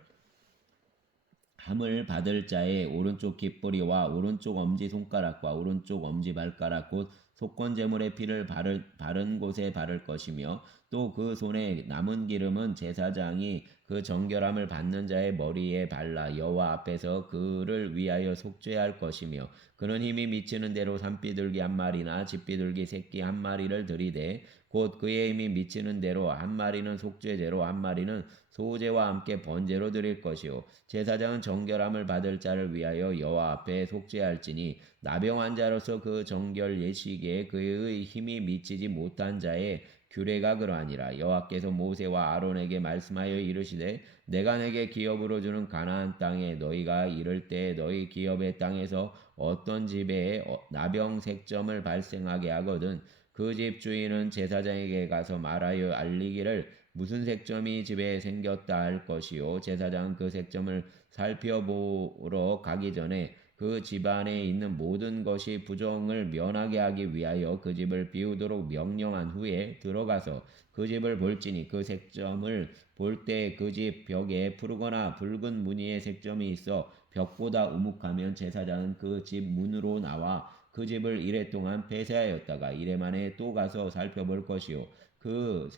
함을 받을 자의 오른쪽 깃뿌리와 오른쪽 엄지손가락과 오른쪽 엄지발가락 곧 속건제물의 피를 바른 곳에 바를 것이며 또 그 손에 남은 기름은 제사장이 그 정결함을 받는 자의 머리에 발라 여호와 앞에서 그를 위하여 속죄할 것이며 그는 힘이 미치는 대로 산비둘기 한 마리나 집비둘기 새끼 한 마리를 들이되 곧 그의 힘이 미치는 대로 한 마리는 속죄제로 한 마리는 소제와 함께 번제로 드릴 것이요 제사장은 정결함을 받을 자를 위하여 여호와 앞에 속죄할지니 나병 환자로서 그 정결 예식에 그의 힘이 미치지 못한 자의 규례가 그러하니라 여호와께서 모세와 아론에게 말씀하여 이르시되 내가 내게 기업으로 주는 가나안 땅에 너희가 이를 때 너희 기업의 땅에서 어떤 집에 나병 색점을 발생하게 하거든 그 집 주인은 제사장에게 가서 말하여 알리기를 무슨 색점이 집에 생겼다 할 것이요 제사장은 그 색점을 살펴보러 가기 전에 그 집안에 있는 모든 것이 부정을 면하게 하기 위하여 그 집을 비우도록 명령한 후에 들어가서 그 집을 볼지니 그 색점을 볼 때 그 집 벽에 푸르거나 붉은 무늬의 색점이 있어 벽보다 우묵하면 제사장은 그 집 문으로 나와 그 집을 이래 동안 폐쇄하였다가 이래 만에 또 가서 살펴볼 것이요 그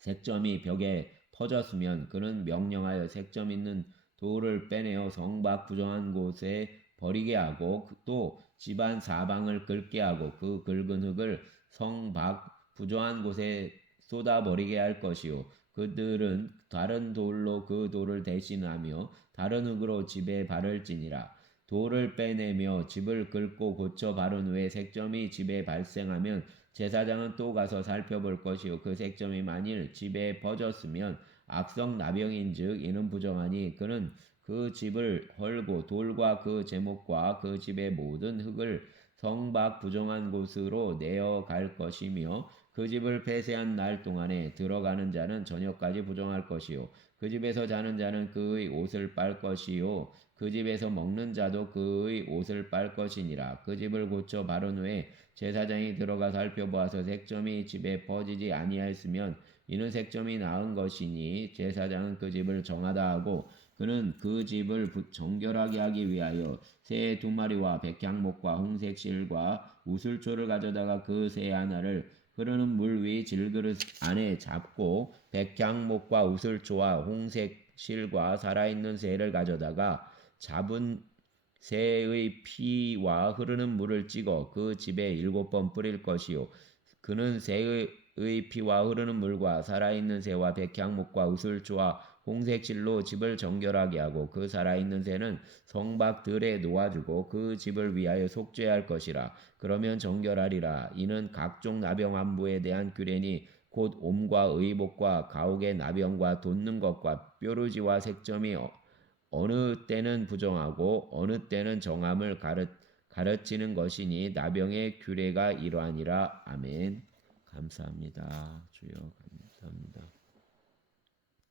색점이 벽에 퍼졌으면 그는 명령하여 색점 있는 돌을 빼내어 성 밖 부정한 곳에 버리게 하고 또 집안 사방을 긁게 하고 그 긁은 흙을 성 밖 부정한 곳에 쏟아 버리게 할 것이요 그들은 다른 돌로 그 돌을 대신하며 다른 흙으로 집에 바를지니라 돌을 빼내며 집을 긁고 고쳐 바른 후에 색점이 집에 발생하면 제사장은 또 가서 살펴볼 것이요 그 색점이 만일 집에 퍼졌으면 악성 나병인즉 이는 부정하니 그는 그 집을 헐고 돌과 그 제목과 그 집의 모든 흙을 성 밖 부정한 곳으로 내어갈 것이며 그 집을 폐쇄한 날 동안에 들어가는 자는 저녁까지 부정할 것이요 그 집에서 자는 자는 그의 옷을 빨 것이요 그 집에서 먹는 자도 그의 옷을 빨 것이니라 그 집을 고쳐 바른 후에 제사장이 들어가 살펴보아서 색점이 집에 퍼지지 아니하였으면 이는 색점이 나은 것이니 제사장은 그 집을 정하다 하고 그는 그 집을 정결하게 하기 위하여 새 2마리와 백향목과 홍색 실과 우슬초를 가져다가 그 새 하나를 흐르는 물 위 질그릇 안에 잡고 백향목과 우슬초와 홍색 실과 살아있는 새를 가져다가 잡은 새의 피와 흐르는 물을 찍어 그 집에 7번 뿌릴 것이요 그는 새의 피와 흐르는 물과 살아있는 새와 백향목과 우슬초와 홍색실로 집을 정결하게 하고 그 살아있는 새는 성밖 들에 놓아주고 그 집을 위하여 속죄할 것이라 그러면 정결하리라 이는 각종 나병 환부에 대한 규례니 곧 옴과 의복과 가옥의 나병과 돋는 것과 뾰루지와 색점이 어느 때는 부정하고 어느 때는 정함을 가르치는 것이니 나병의 규례가 이러하니라. 아멘. 감사합니다. 주여 감사합니다.